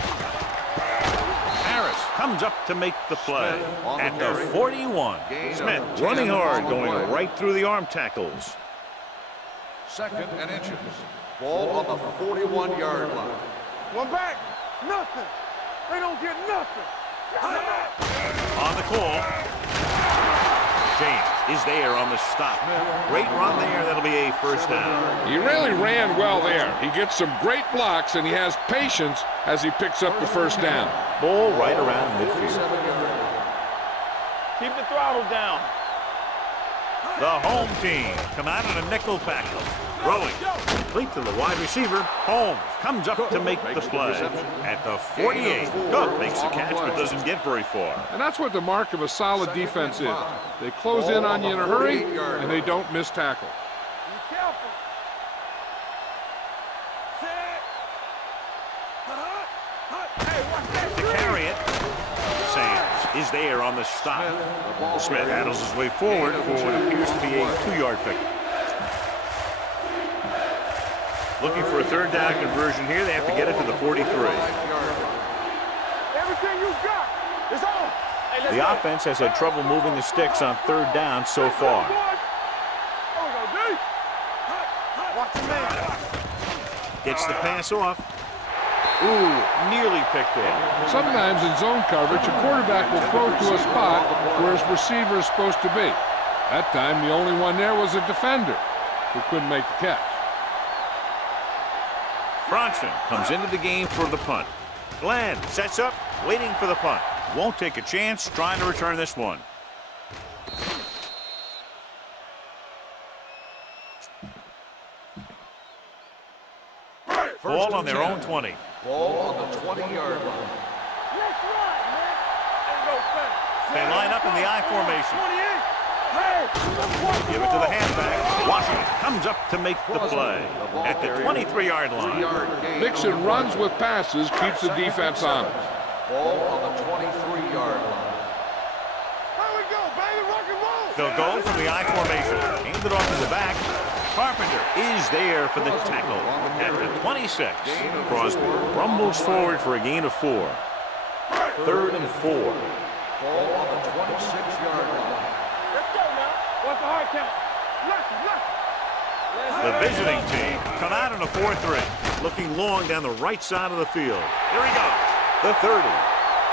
Harris comes up to make the play at the 41. Smith running hard, going right through the arm tackles. Second and inches. Ball on the 41-yard line. One back. Nothing. They don't get nothing. On the call. James is there on the stop. Great run there. That'll be a first down. He really ran well there. He gets some great blocks, and he has patience as he picks up the first down. Ball right around midfield. Keep the throttle down. The home team come out in a nickel package. Throwing. Complete to the wide receiver. Holmes comes up to make the play at the 48. Cook makes the catch but doesn't get very far. And that's what the mark of a solid defense is. They close in on you in a hurry, and they don't miss tackle. Be careful. Set. Hey, watch that To carry it, Sands is there on the stop. Smith handles his way forward for what appears to be a 2-yard pick. Looking for a third down conversion here. They have to get it to the 43. Everything you got is on. Hey, The offense has had trouble moving the sticks on third down so far. Watch the man. Gets the pass off. Ooh, nearly picked off. Sometimes in zone coverage, a quarterback will throw to a spot where his receiver is supposed to be. That time, the only one there was a defender who couldn't make the catch. Bronson comes into the game for the punt. Glenn sets up, waiting for the punt. Won't take a chance, trying to return this one. Ball on their own 20. Ball on the 20-yard line. Let's run, man. Ain't no fence. They line up in the I formation. Give it to the halfback. Washington comes up to make the play at the 23-yard line. Mixon runs with passes, keeps the defense honest. Ball on the 23-yard line. Here we go, baby. Rock and roll. They'll go from the I formation. Hand it off to the back. Carpenter is there for the tackle at the 26. Crosby rumbles forward for a gain of 4. 3rd and 4. Ball on the 26-yard line. Let's go now. What's the hard count? Lucky. The visiting team come out in a 4-3, looking long down the right side of the field. Here he goes. the 30,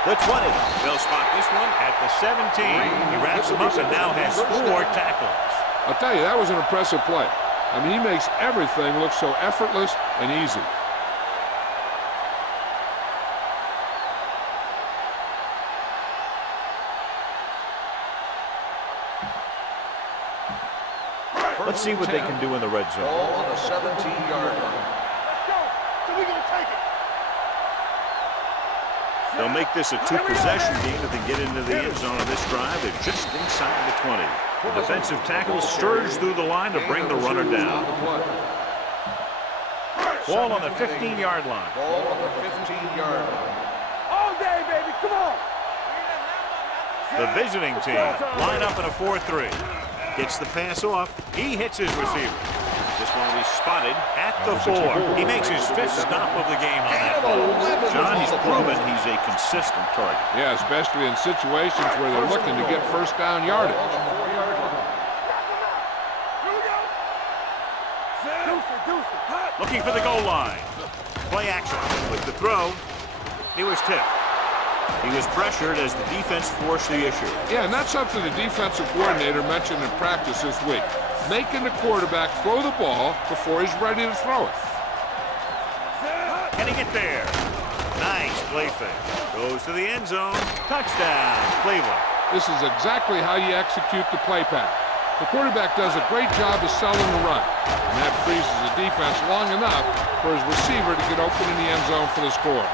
the 20. They'll spot this one at the 17. He wraps him up and now has 4 tackles. I'll tell you, that was an impressive play. I mean, he makes everything look so effortless and easy. Let's see what they can do in the red zone. Ball on the 17-yard line. Let's go. So we're going to take it. They'll make this a 2-possession game if they get into the end zone on this drive. They're just inside the 20. The defensive tackle surges through the line to bring the runner down. Ball on the 15-yard line. Ball on the 15-yard line. All day, baby. Come on. The visiting team line up in a 4-3. Gets the pass off. He hits his receiver. This one will be spotted at the 4. He makes his 5th stop of the game on that ball. John, he's proven he's a consistent target. Yeah, especially in situations where they're looking to get first down yardage. Looking for the goal line. Play action with the throw. He was tipped. He was pressured as the defense forced the issue. Yeah, and that's something the defensive coordinator mentioned in practice this week. Making the quarterback throw the ball before he's ready to throw it. Can he get there? Nice play fake. Goes to the end zone. Touchdown, Cleveland. This is exactly how you execute the play pass. The quarterback does a great job of selling the run, and that freezes the defense long enough for his receiver to get open in the end zone for the score.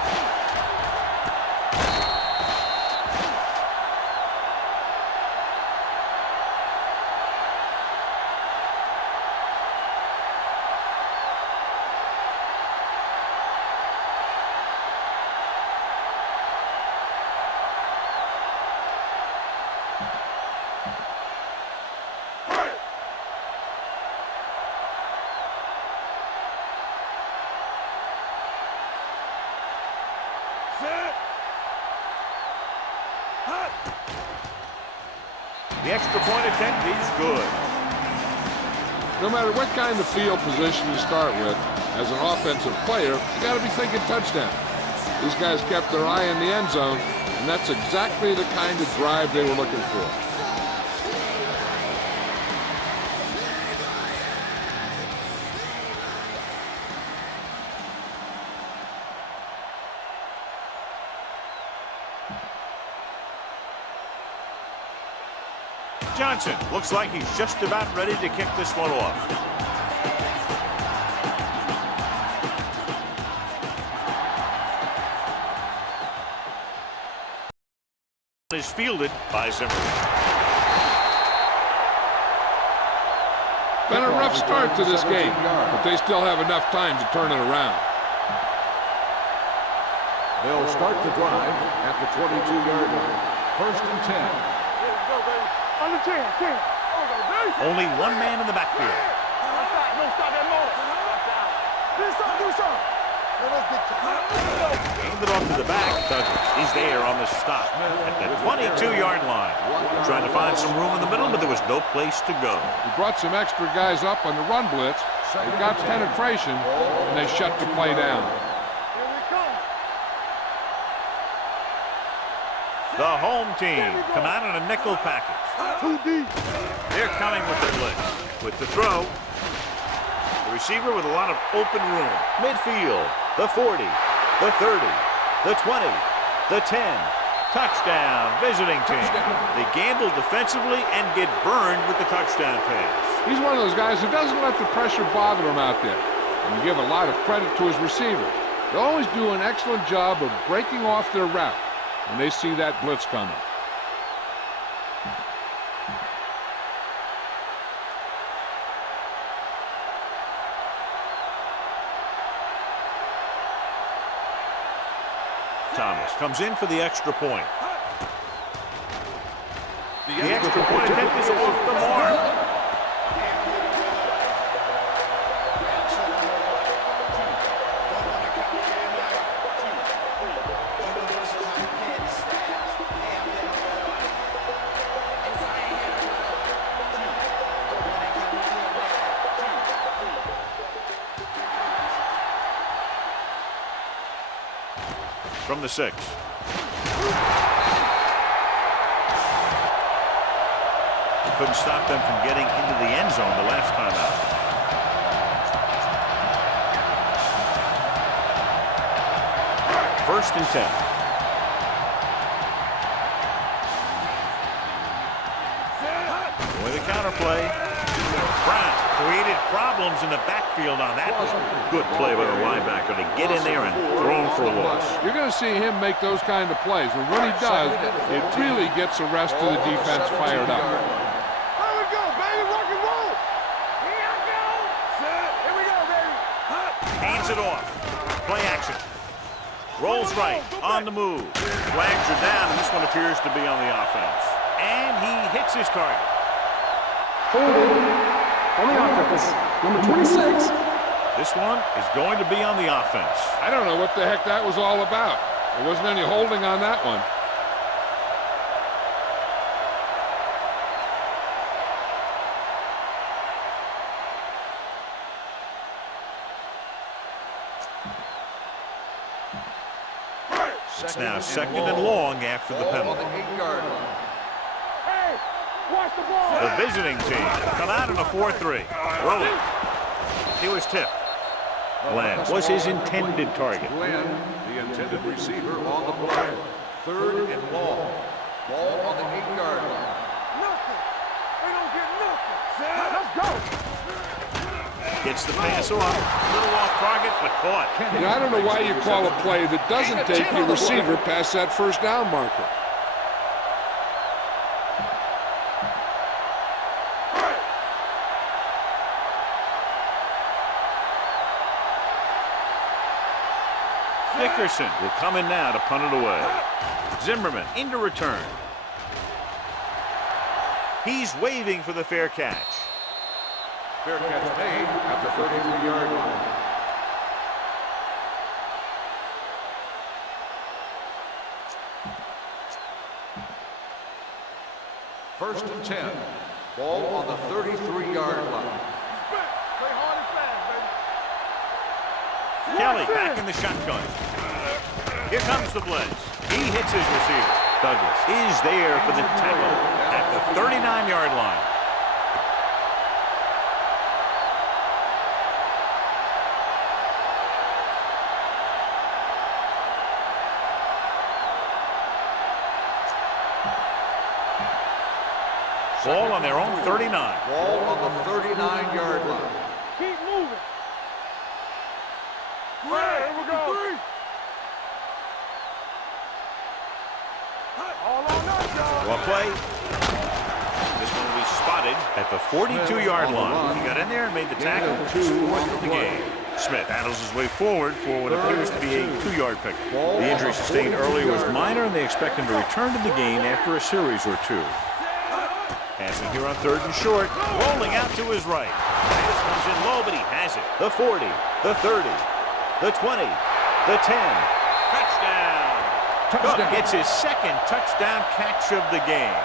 The extra point attempt is good. No matter what kind of field position you start with, as an offensive player, you got to be thinking touchdown. These guys kept their eye on the end zone, and that's exactly the kind of drive they were looking for. Johnson looks like he's just about ready to kick this one off. Is fielded by Zimmerman. Been a rough start to this game, but they still have enough time to turn it around. They'll start the drive at the 22-yard line. 1st and 10. Let's go, baby. On the 10. Only one man in the backfield. Don't stop that motor. Do something. Aimed it off to the back. Douglas, he's there on the stop at the 22-yard line. Trying to find some room in the middle, but there was no place to go. He brought some extra guys up on the run blitz. They got penetration, and they shut the play down. The home team come out in a nickel package. They're coming with the blitz. With the throw, the receiver with a lot of open room. Midfield, the 40, the 30, the 20, the 10. Touchdown, visiting team. They gamble defensively and get burned with the touchdown pass. He's one of those guys who doesn't let the pressure bother him out there. And you give a lot of credit to his receivers. They always do an excellent job of breaking off their route when they see that blitz coming. Thomas comes in for the extra point. The extra point attempt is off the mark. From from the 6. Couldn't stop them from getting into the end zone the last time out. First and 10. With a counterplay. Brown created problems in the backfield on that one. Good play by the linebacker to get in there and throw him for a loss. You're going to see him make those kind of plays, and when he does, it really gets the rest of the defense fired up. Here we go, baby, rock and roll. Here I go. Here we go, baby. Hands it off. Play action. Rolls right, on the move. Flags are down, and this one appears to be on the offense. And he hits his target. On the offense, number 26. This one is going to be on the offense. I don't know what the heck that was all about. There wasn't any holding on that one. It's now second and long after the penalty. Hey, watch the ball. The visiting team come out in a 4-3. Rolling. He was tipped. Glenn was his intended target. Glenn, the intended receiver on the play. Third and long. Ball on the 8-yard line. Nothing. They don't get nothing. Let's go. Gets the pass off. A little off target, but caught. Now, I don't know why you call a play that doesn't take your receiver past that first down marker. Dickerson will come in now to punt it away. Zimmerman into return. He's waving for the fair catch. Fair catch made at the 33-yard line. First and 10. Ball on the 33-yard line. Play hard and fast, baby. Kelly back in the shotgun. Here comes the blitz. He hits his receiver. Douglas is there for the tackle at the 39-yard line. Ball on their own 39. Ball on the 39-yard line. Keep moving. Here we go. All on us, y'all. Well played. This one will be spotted at the 42-yard line. He got in there and made the tackle. Scored the game. Smith battles his way forward for what appears to be a 2-yard pick. The injury sustained earlier was minor, and they expect him to return to the game after a series or two. Passing here on third and short, rolling out to his right. This comes in low, but he has it. The 40, the 30, the 20, the 10. Touchdown. Cook gets his second touchdown catch of the game.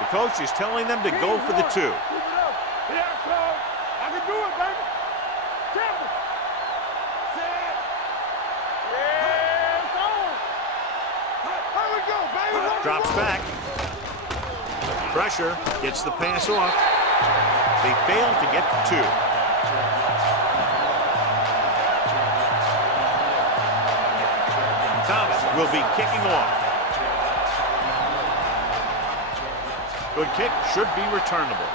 The coach is telling them to go for the 2. Keep it up. Yeah, coach. I can do it, baby. Tap it. Set. Yeah, it's on. Here we go, baby. Drops back. Pressure. Gets the pass off. They fail to get the 2. Thomas will be kicking off. Good kick, should be returnable.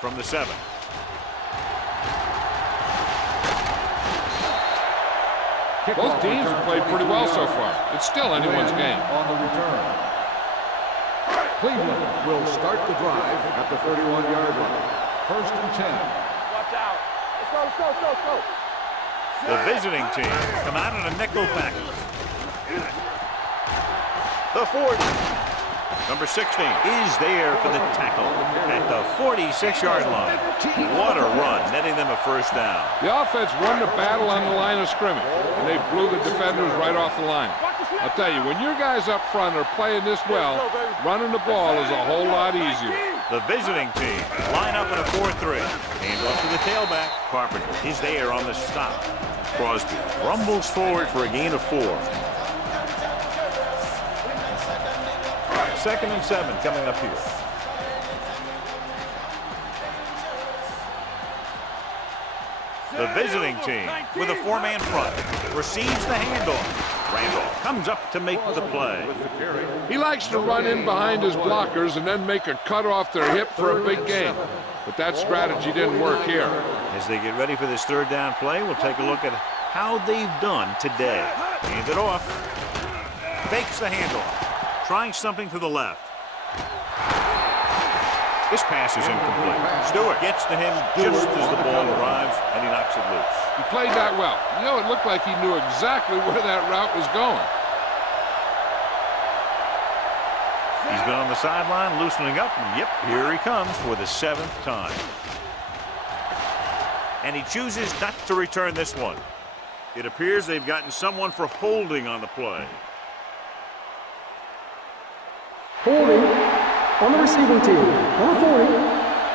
From the 7. Both teams have played pretty well so far. It's still anyone's game. On the return. Cleveland will start the drive at the 31-yard line. First and 10. Watch out. Let's go. The visiting team come out in a nickel package. The 40. Number 16 is there for the tackle at the 46-yard line. What a run, netting them a first down. The offense won the battle on the line of scrimmage, and they blew the defenders right off the line. Watch the snap. I'll tell you, when your guys up front are playing this well, running the ball is a whole lot easier. The visiting team line up in a 4-3. Hand off to the tailback. Carpenter is there on the stop. Crosby rumbles forward for a gain of 4. 2nd and 7 coming up here. The visiting team with a 4-man front receives the handoff. Randolph comes up to make the play. He likes to run in behind his blockers and then make a cut off their hip for a big gain. But that strategy didn't work here. As they get ready for this 3rd down play, we'll take a look at how they've done today. Hand it off. Fakes the handoff. Trying something to the left. This pass is incomplete. Stewart gets to him just as the ball arrives, and he knocks it loose. He played that well. You know, it looked like he knew exactly where that route was going. He's been on the sideline loosening up, and yep, here he comes for the 7th time. And he chooses not to return this one. It appears they've gotten someone for holding on the play. Holding on the receiving team. Number 40.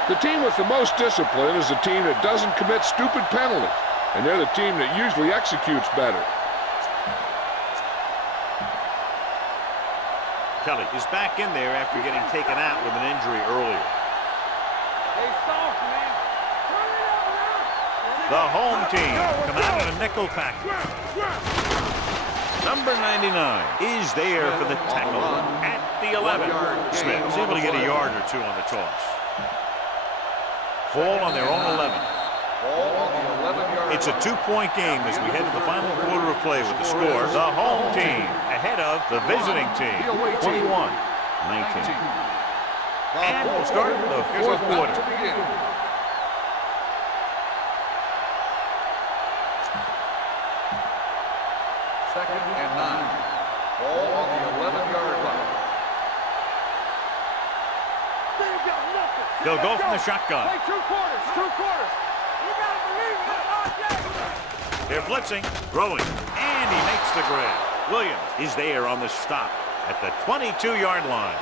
The team with the most discipline is the team that doesn't commit stupid penalties. And they're the team that usually executes better. Kelly is back in there after getting taken out with an injury earlier. Hey, soft, man. Turn it up now. The home team come out in a nickel package. Number 99 is there for the tackle at the 11. Smith is able to get a yard or 2 on the toss. Ball on their own 11. It's a 2-point game as we head to the final quarter of play with the score. The home team ahead of the visiting team, 21-19. And we'll start the 4th quarter. Second and 9. Ball on the 11-yard line. They'll go from the shotgun. Play 2 quarters, 2 quarters. You gotta believe it. They're blitzing, throwing, and he makes the grab. Williams is there on the stop at the 22-yard line.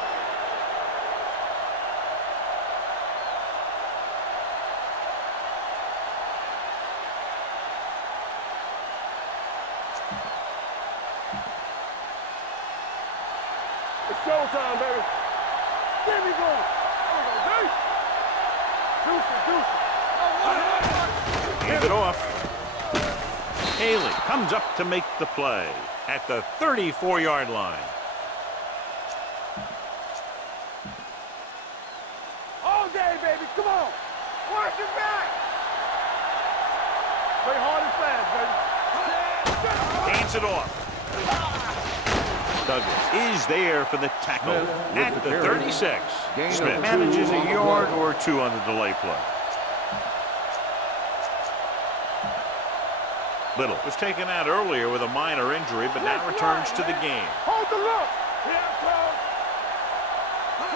It's showtime, baby. Get me going. Hand it off. Haley comes up to make the play at the 34-yard line. All day, baby. Come on. Work it back. Play hard and fast, baby. Hands it off. Douglas is there for the tackle at the 36. Smith manages a yard or 2 on the delay play. Little was taken out earlier with a minor injury, but now returns to the game. Hold the look.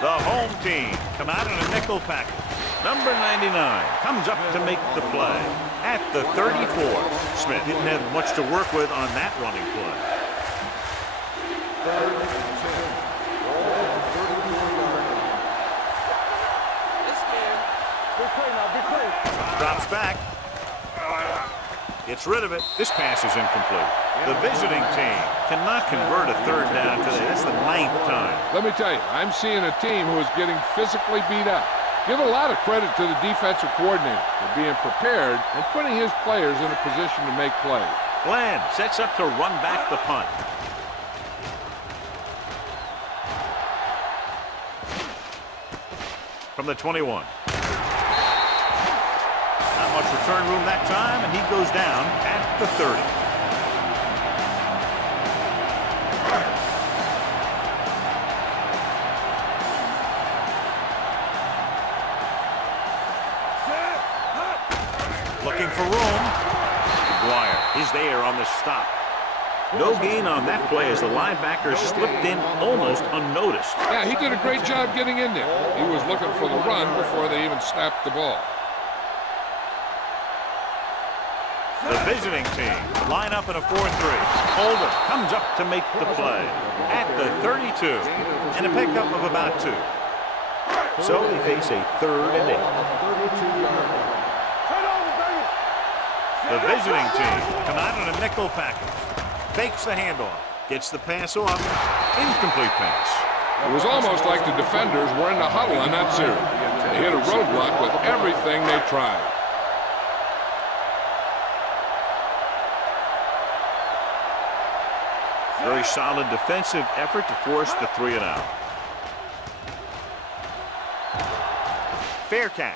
The home team come out in a nickel package. Number 99 comes up to make the play at the 34. Smith didn't have much to work with on that running play. Drops back. Gets rid of it. This pass is incomplete. The visiting team cannot convert a 3rd down today. That's the 9th time. Let me tell you, I'm seeing a team who is getting physically beat up. Give a lot of credit to the defensive coordinator for being prepared and putting his players in a position to make plays. Glenn sets up to run back the punt. From the 21. Not much return room that time, and he goes down at the 30. Looking for room. McGuire is there on the stop. No gain on that play as the linebacker slipped in almost unnoticed. Yeah, he did a great job getting in there. He was looking for the run before they even snapped the ball. The visiting team line up in a 4-3. Holder comes up to make the play at the 32 and a pickup of about 2. So they face a 3rd and 8. The visiting team come out in a nickel package. Fakes the handoff. Gets the pass off. Incomplete pass. It was almost like the defenders were in the huddle in that series. They hit a roadblock with everything they tried. Very solid defensive effort to force the 3 and out. Fair catch.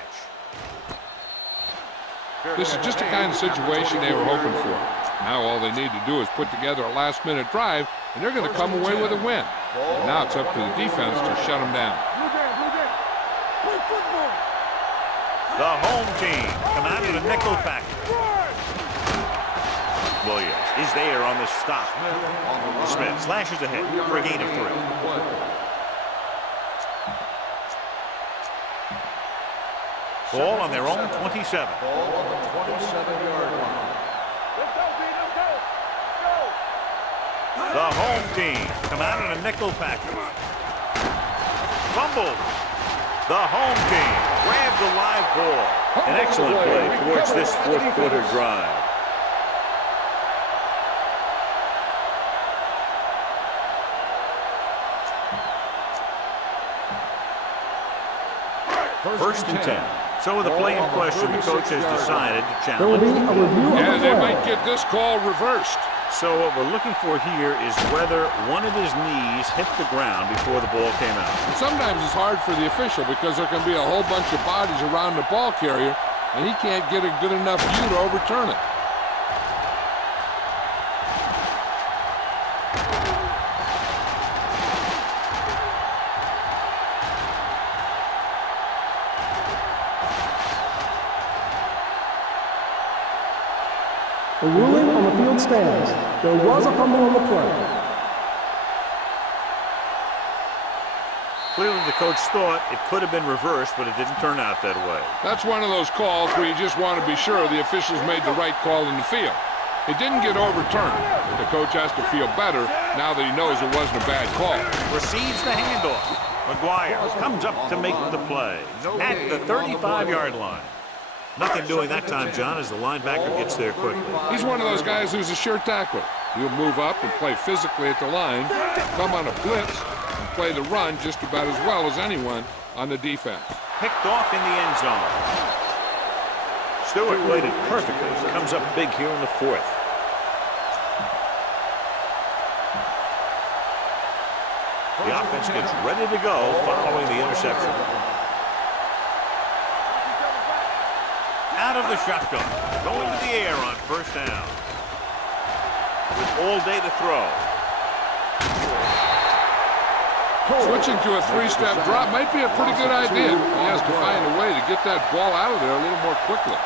This is just the kind of situation they were hoping for. Now all they need to do is put together a last-minute drive, and they're going to come away with a win. And now it's up to the defense to shut them down. The home team come out in a nickel package. Williams is there on the stop. Smith slashes ahead for a gain of 3. Ball on their own 27. Ball on the 27-yard line. Let's go, B. Let's go. The home team come out in a nickel package. Fumbled. The home team grabs a live ball. An excellent play towards this 4th quarter drive. First and 10. So with the play in question, the coach has decided to There will challenge. be a review of Yeah, the they play. might get this call reversed. So what we're looking for here is whether one of his knees hit the ground before the ball came out. And sometimes it's hard for the official because there can be a whole bunch of bodies around the ball carrier, and he can't get a good enough view to overturn it. The ruling on the field stands. There was a fumble on the play. Clearly the coach thought it could have been reversed, but it didn't turn out that way. That's one of those calls where you just want to be sure the officials made the right call in the field. It didn't get overturned, but the coach has to feel better now that he knows it wasn't a bad call. Receives the handoff. McGuire comes up to make the play at the 35-yard line. Nothing doing that time, John, as the linebacker gets there quickly. He's one of those guys who's a sure tackler. He'll move up and play physically at the line, come on a blitz, and play the run just about as well as anyone on the defense. Picked off in the end zone. Stewart played it perfectly. He comes up big here in the 4th. The offense gets ready to go following the interception. Out of the shotgun, going to the air on 1st down. With all day to throw. Switching to a 3-step drop might be a pretty good idea. He has to find a way to get that ball out of there a little more quickly.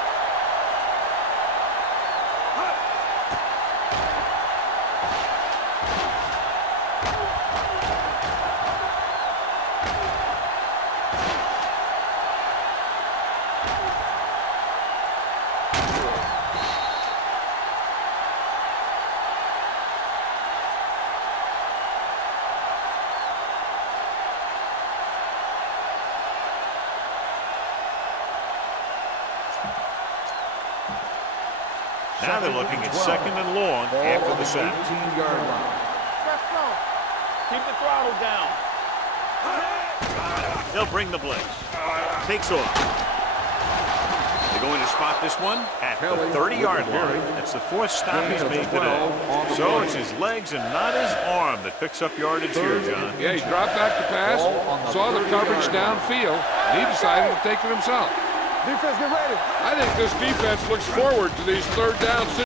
Now they're looking at 2nd and long after the sack. 18-yard line. Let's go. Keep the throttle down. They'll bring the blitz. Takes off. They're going to spot this one at the 30-yard line. That's the 4th stop he's made today. So it's his legs and not his arm that picks up yardage here, John. Yeah, he dropped back to pass, saw the coverage downfield, and he decided to take it himself. Defense, get ready. I think this defense looks forward to these 3rd down situations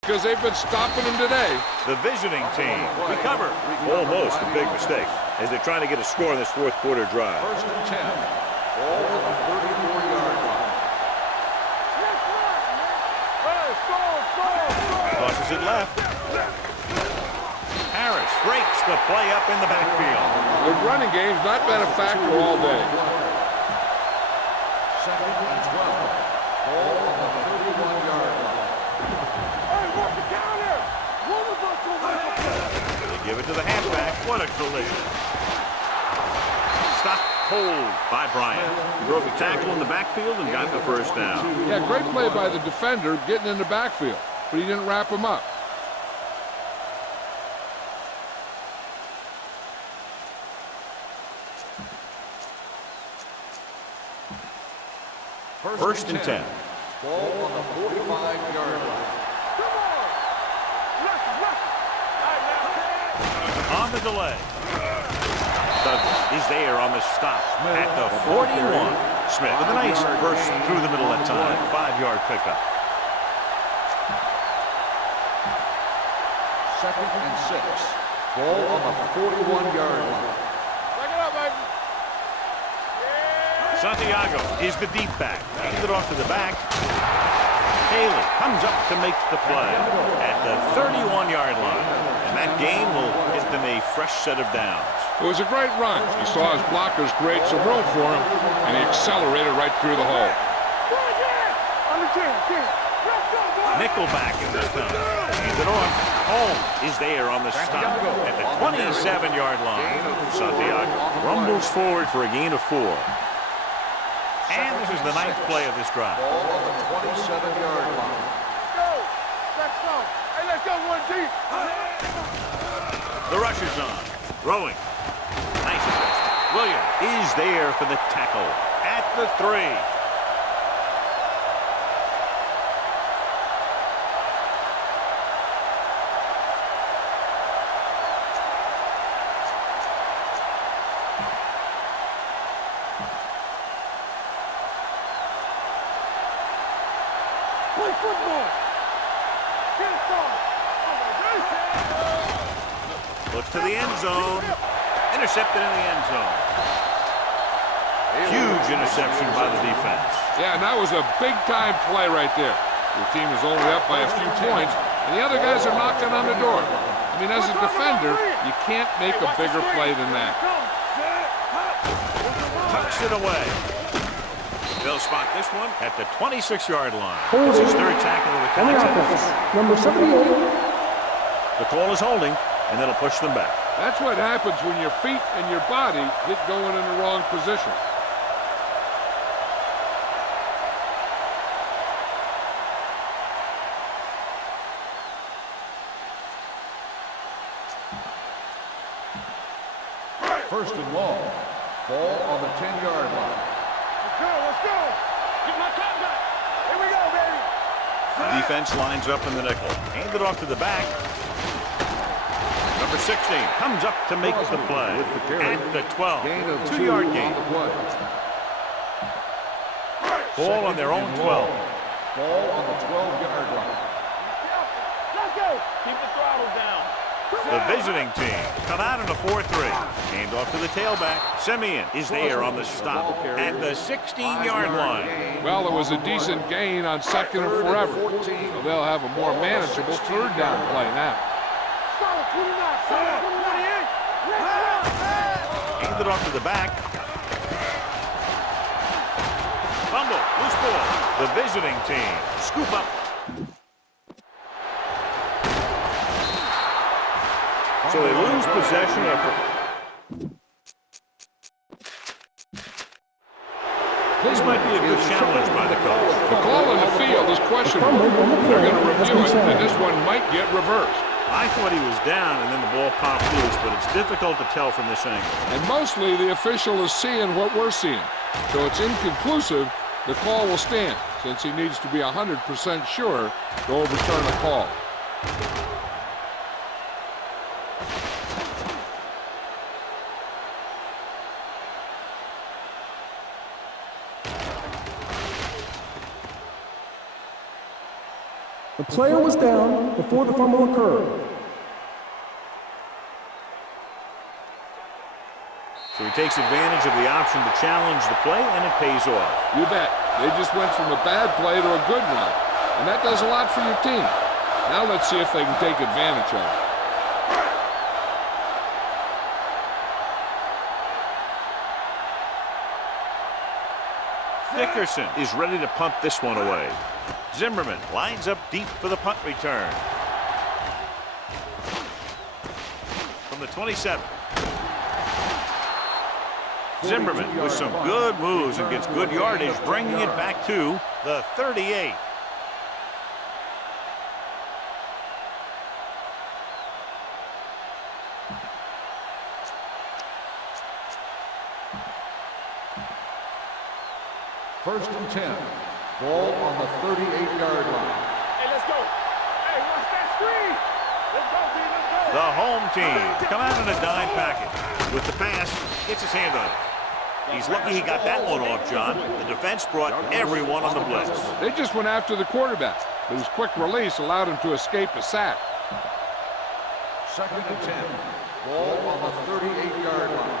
because they've been stopping them today. The visiting team recover. Almost a big mistake as they're trying to get a score in this 4th quarter drive. 1st and 10. Ball on the 34-yard line. Tosses it left. Harris breaks the play up in the backfield. The running game's not been a factor all day. 2nd and 12. Ball on the 31-yard line. Hey, work the counter! One of us will win. They give it to the halfback. What a collision. Stopped cold by Bryant. He broke a tackle in the backfield and got the first down. Yeah, great play by the defender getting in the backfield, but he didn't wrap him up. First and 10. Ball on the 45-yard line. Come on! Rush, rush! All right, now, Sam. On the delay. Douglas is there on the stop at the 41. Smith with a nice burst through the middle that time. 5-yard pickup. Second and 6. Ball on the 41-yard line. Back it up, baby. Santiago is the deep back. Hand it off to the back. Haley comes up to make the play at the 31-yard line. And that gain will get them a fresh set of downs. It was a great run. He saw his blockers create some room for him, and he accelerated right through the hole. Nickelback in this time. Hands it off. Holmes is there on the stop at the 27-yard line. Santiago rumbles forward for a gain of 4. And this is the 9th play of this drive. Ball on the 27-yard line. Go! Let's go! Hey, let's go, 1 deep! The rush is on. Throwing. Nice adjustment. Williams is there for the tackle at the 3. Play football! Get it started! Looks to the end zone. Intercepted in the end zone. Huge interception by the defense. Yeah, and that was a big-time play right there. Your team is only up by a few points, and the other guys are knocking on the door. I mean, as a defender, you can't make a bigger play than that. Tucks it away. They'll spot this one at the 26-yard line. Holding. It's his 3rd tackle of the On the contest. offense, number 78. The call is holding, and that'll push them back. That's what happens when your feet and your body get going in the wrong position. First and long. Ball on the 10-yard line. Let's go! Get my top back! Here we go, baby! Defense lines up in the nickel. Hand it off to the back. Number 16 comes up to make the play at the 12. Gain of 2-yard two gain. on the play. Ball on their own 12. Ball on the 12-yard line. Let's go! Keep the throttle down. The visiting team come out in a 4-3. Hand off to the tailback. Simeon is there on the stop at the 16-yard line. Well, it was a decent gain on 2nd and forever, so they'll have a more manageable 3rd down play now. Solid 29, solid 28. Let's go! Hand it off to the back. Fumble, loose ball. The visiting team scoop up. So they lose possession of. This might be a good challenge by the coach. The call in the field is questionable. They're going to review it, and this one might get reversed. I thought he was down, and then the ball popped loose, but it's difficult to tell from this angle. And mostly the official is seeing what we're seeing. So it's inconclusive. The call will stand, since he needs to be 100% sure to overturn a call. The player was down before the fumble occurred. So he takes advantage of the option to challenge the play, and it pays off. You bet. They just went from a bad play to a good one. And that does a lot for your team. Now let's see if they can take advantage of it. Dickerson is ready to pump this one away. Zimmerman lines up deep for the punt return. From the 27. Zimmerman with some good moves and gets good yardage, bringing it back to the 38. First and 10. Ball on the 38-yard line. Hey, let's go. Hey, watch that screen. Let's go, D. Let's go. The home team come out in a dime package. With the pass, gets his hand on it. He's lucky he got that one off, John. The defense brought everyone on the blitz. They just went after the quarterback, but his quick release allowed him to escape a sack. Second and 10. Ball on the 38-yard line.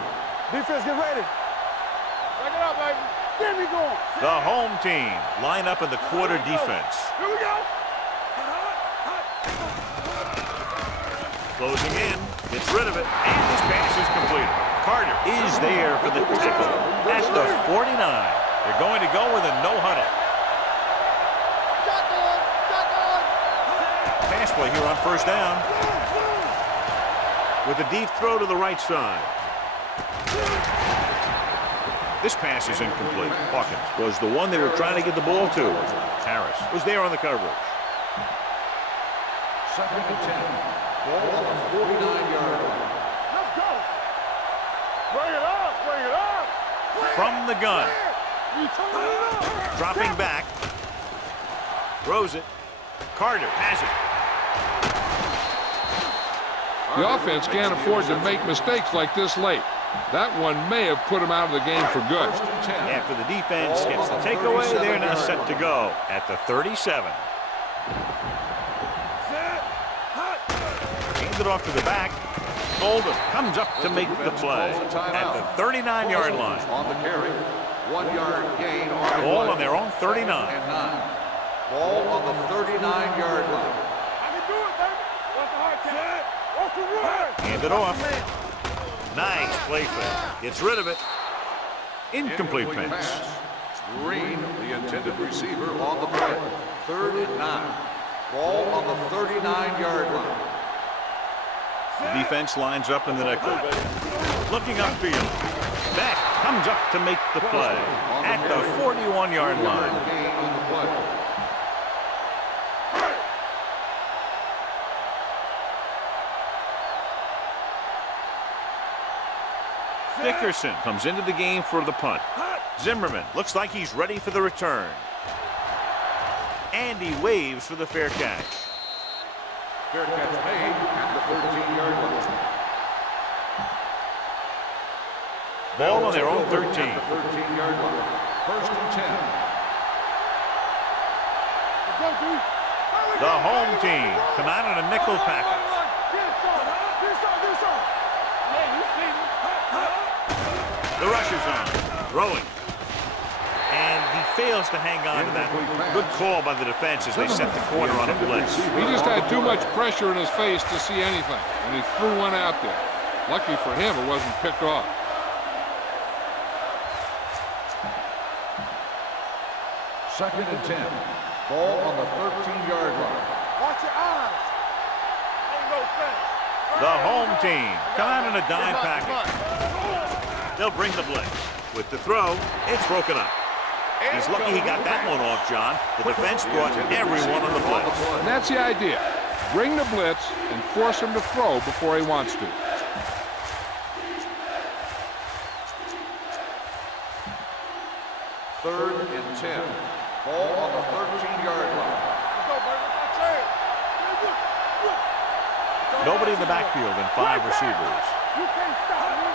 Defense, get ready. Back it up, baby. Get me going. The home team line up in the quarter defense. Here we go. Closing in, gets rid of it, and this pass is completed. Carter is there for the tackle at the 49. They're going to go with a no huddle. Pass play here on first down. With a deep throw to the right side. This pass is incomplete. Hawkins was the one they were trying to get the ball to. Harris was there on the coverage. Second and 10. Ball on the 49-yard line. Let's go. Bring it up. Bring it up. From the gun. You turn it up. Dropping back. Throws it. Carter has it. The offense can't afford to make mistakes like this late. That one may have put him out of the game for good. After the defense gets the takeaway, they're now set to go at the 37. Hands it off to the back. Oldham comes up to make the play at the 39-yard line. On the carry. 1 yard gain on the Ball play. on their own 39. Ball on the 39-yard line. I can do it, baby. What's the hard catch? What's the run? Hand it off. Nice play fake. Gets rid of it. Incomplete pass. Green, the intended receiver, on the play. 3rd and 9. Ball on the 39-yard line. The defense lines up in the nickel. Looking upfield. Beck comes up to make the play at the 41-yard line. Gain on the play. Dickerson comes into the game for the punt. Zimmerman looks like he's ready for the return. And he waves for the fair catch. Fair catch made at the 13-yard line. Ball on their own 13. At the 13-yard line. First and 10. Let's go, D. The home team come out in a nickel package. The rush is on. Throwing. And he fails to hang on to that. Good call by the defense as they set the corner on a blitz. He just had too much pressure in his face to see anything, and he threw one out there. Lucky for him, it wasn't picked off. Second and 10. Ball on the 13-yard line. Watch your eyes. Ain't no thing. The home team come out in a dime package. They'll bring the blitz. With the throw, it's broken up. He's lucky he got that one off, John. The defense brought everyone on the blitz. And that's the idea. Bring the blitz and force him to throw before he wants to. Third and 10. Ball on the 13-yard line. Let's go, baby. Let's go, Chad. Nobody in the backfield and 5 receivers. You can't stop me.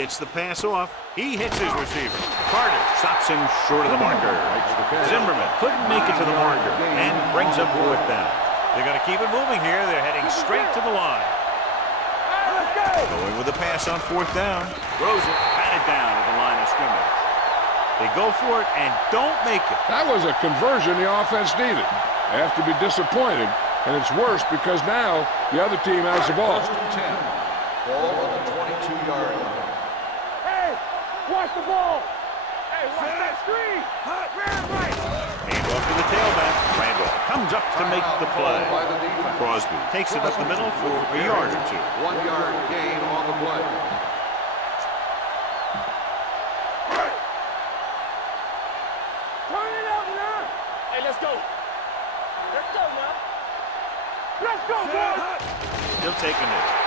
Gets the pass off. He hits his receiver. Carter stops him short of the marker. Zimmerman couldn't make it to the marker and brings up 4th down. They're going to keep it moving here. They're heading straight to the line. Going with the pass on 4th down. Throws it, batted down at the line of scrimmage. They go for it and don't make it. That was a conversion the offense needed. They have to be disappointed, and it's worse because now the other team has the ball. First and 10. Ball on the 22-yard line. Hey, watch the ball. Hey, watch that screen. Right. Hand off to the tailback. Randolph comes up to make the play. By the defense. Crosby takes it up the middle for a yard or two. 1 yard gain on the play. Turn it up now. Hey, let's go. Let's go now. Let's go, boys. He'll take a knee.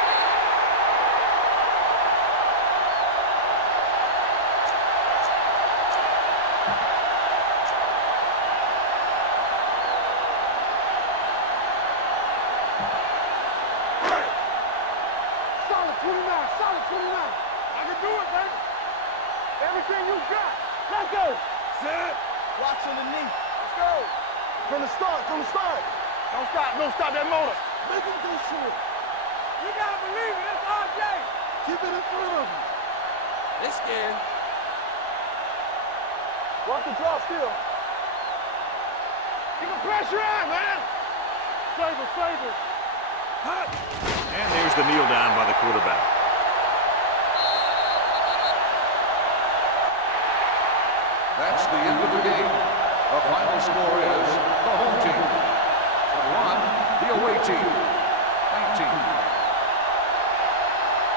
Solid 29, solid 29. I can do it, baby. Everything you got. Let's go. Set. Watch underneath. Let's go. From the start, Don't stop that motor. Make him go short. You gotta believe it, it's RJ. Keep it in front of him. They scared. Watch the draw still. You can pressure on, man. Save it. Hot. And there's the kneel down by the quarterback. That's the end of the game. The final score is the home team 21, the away team 19.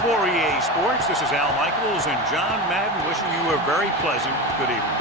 For EA Sports, this is Al Michaels and John Madden wishing you a very pleasant good evening.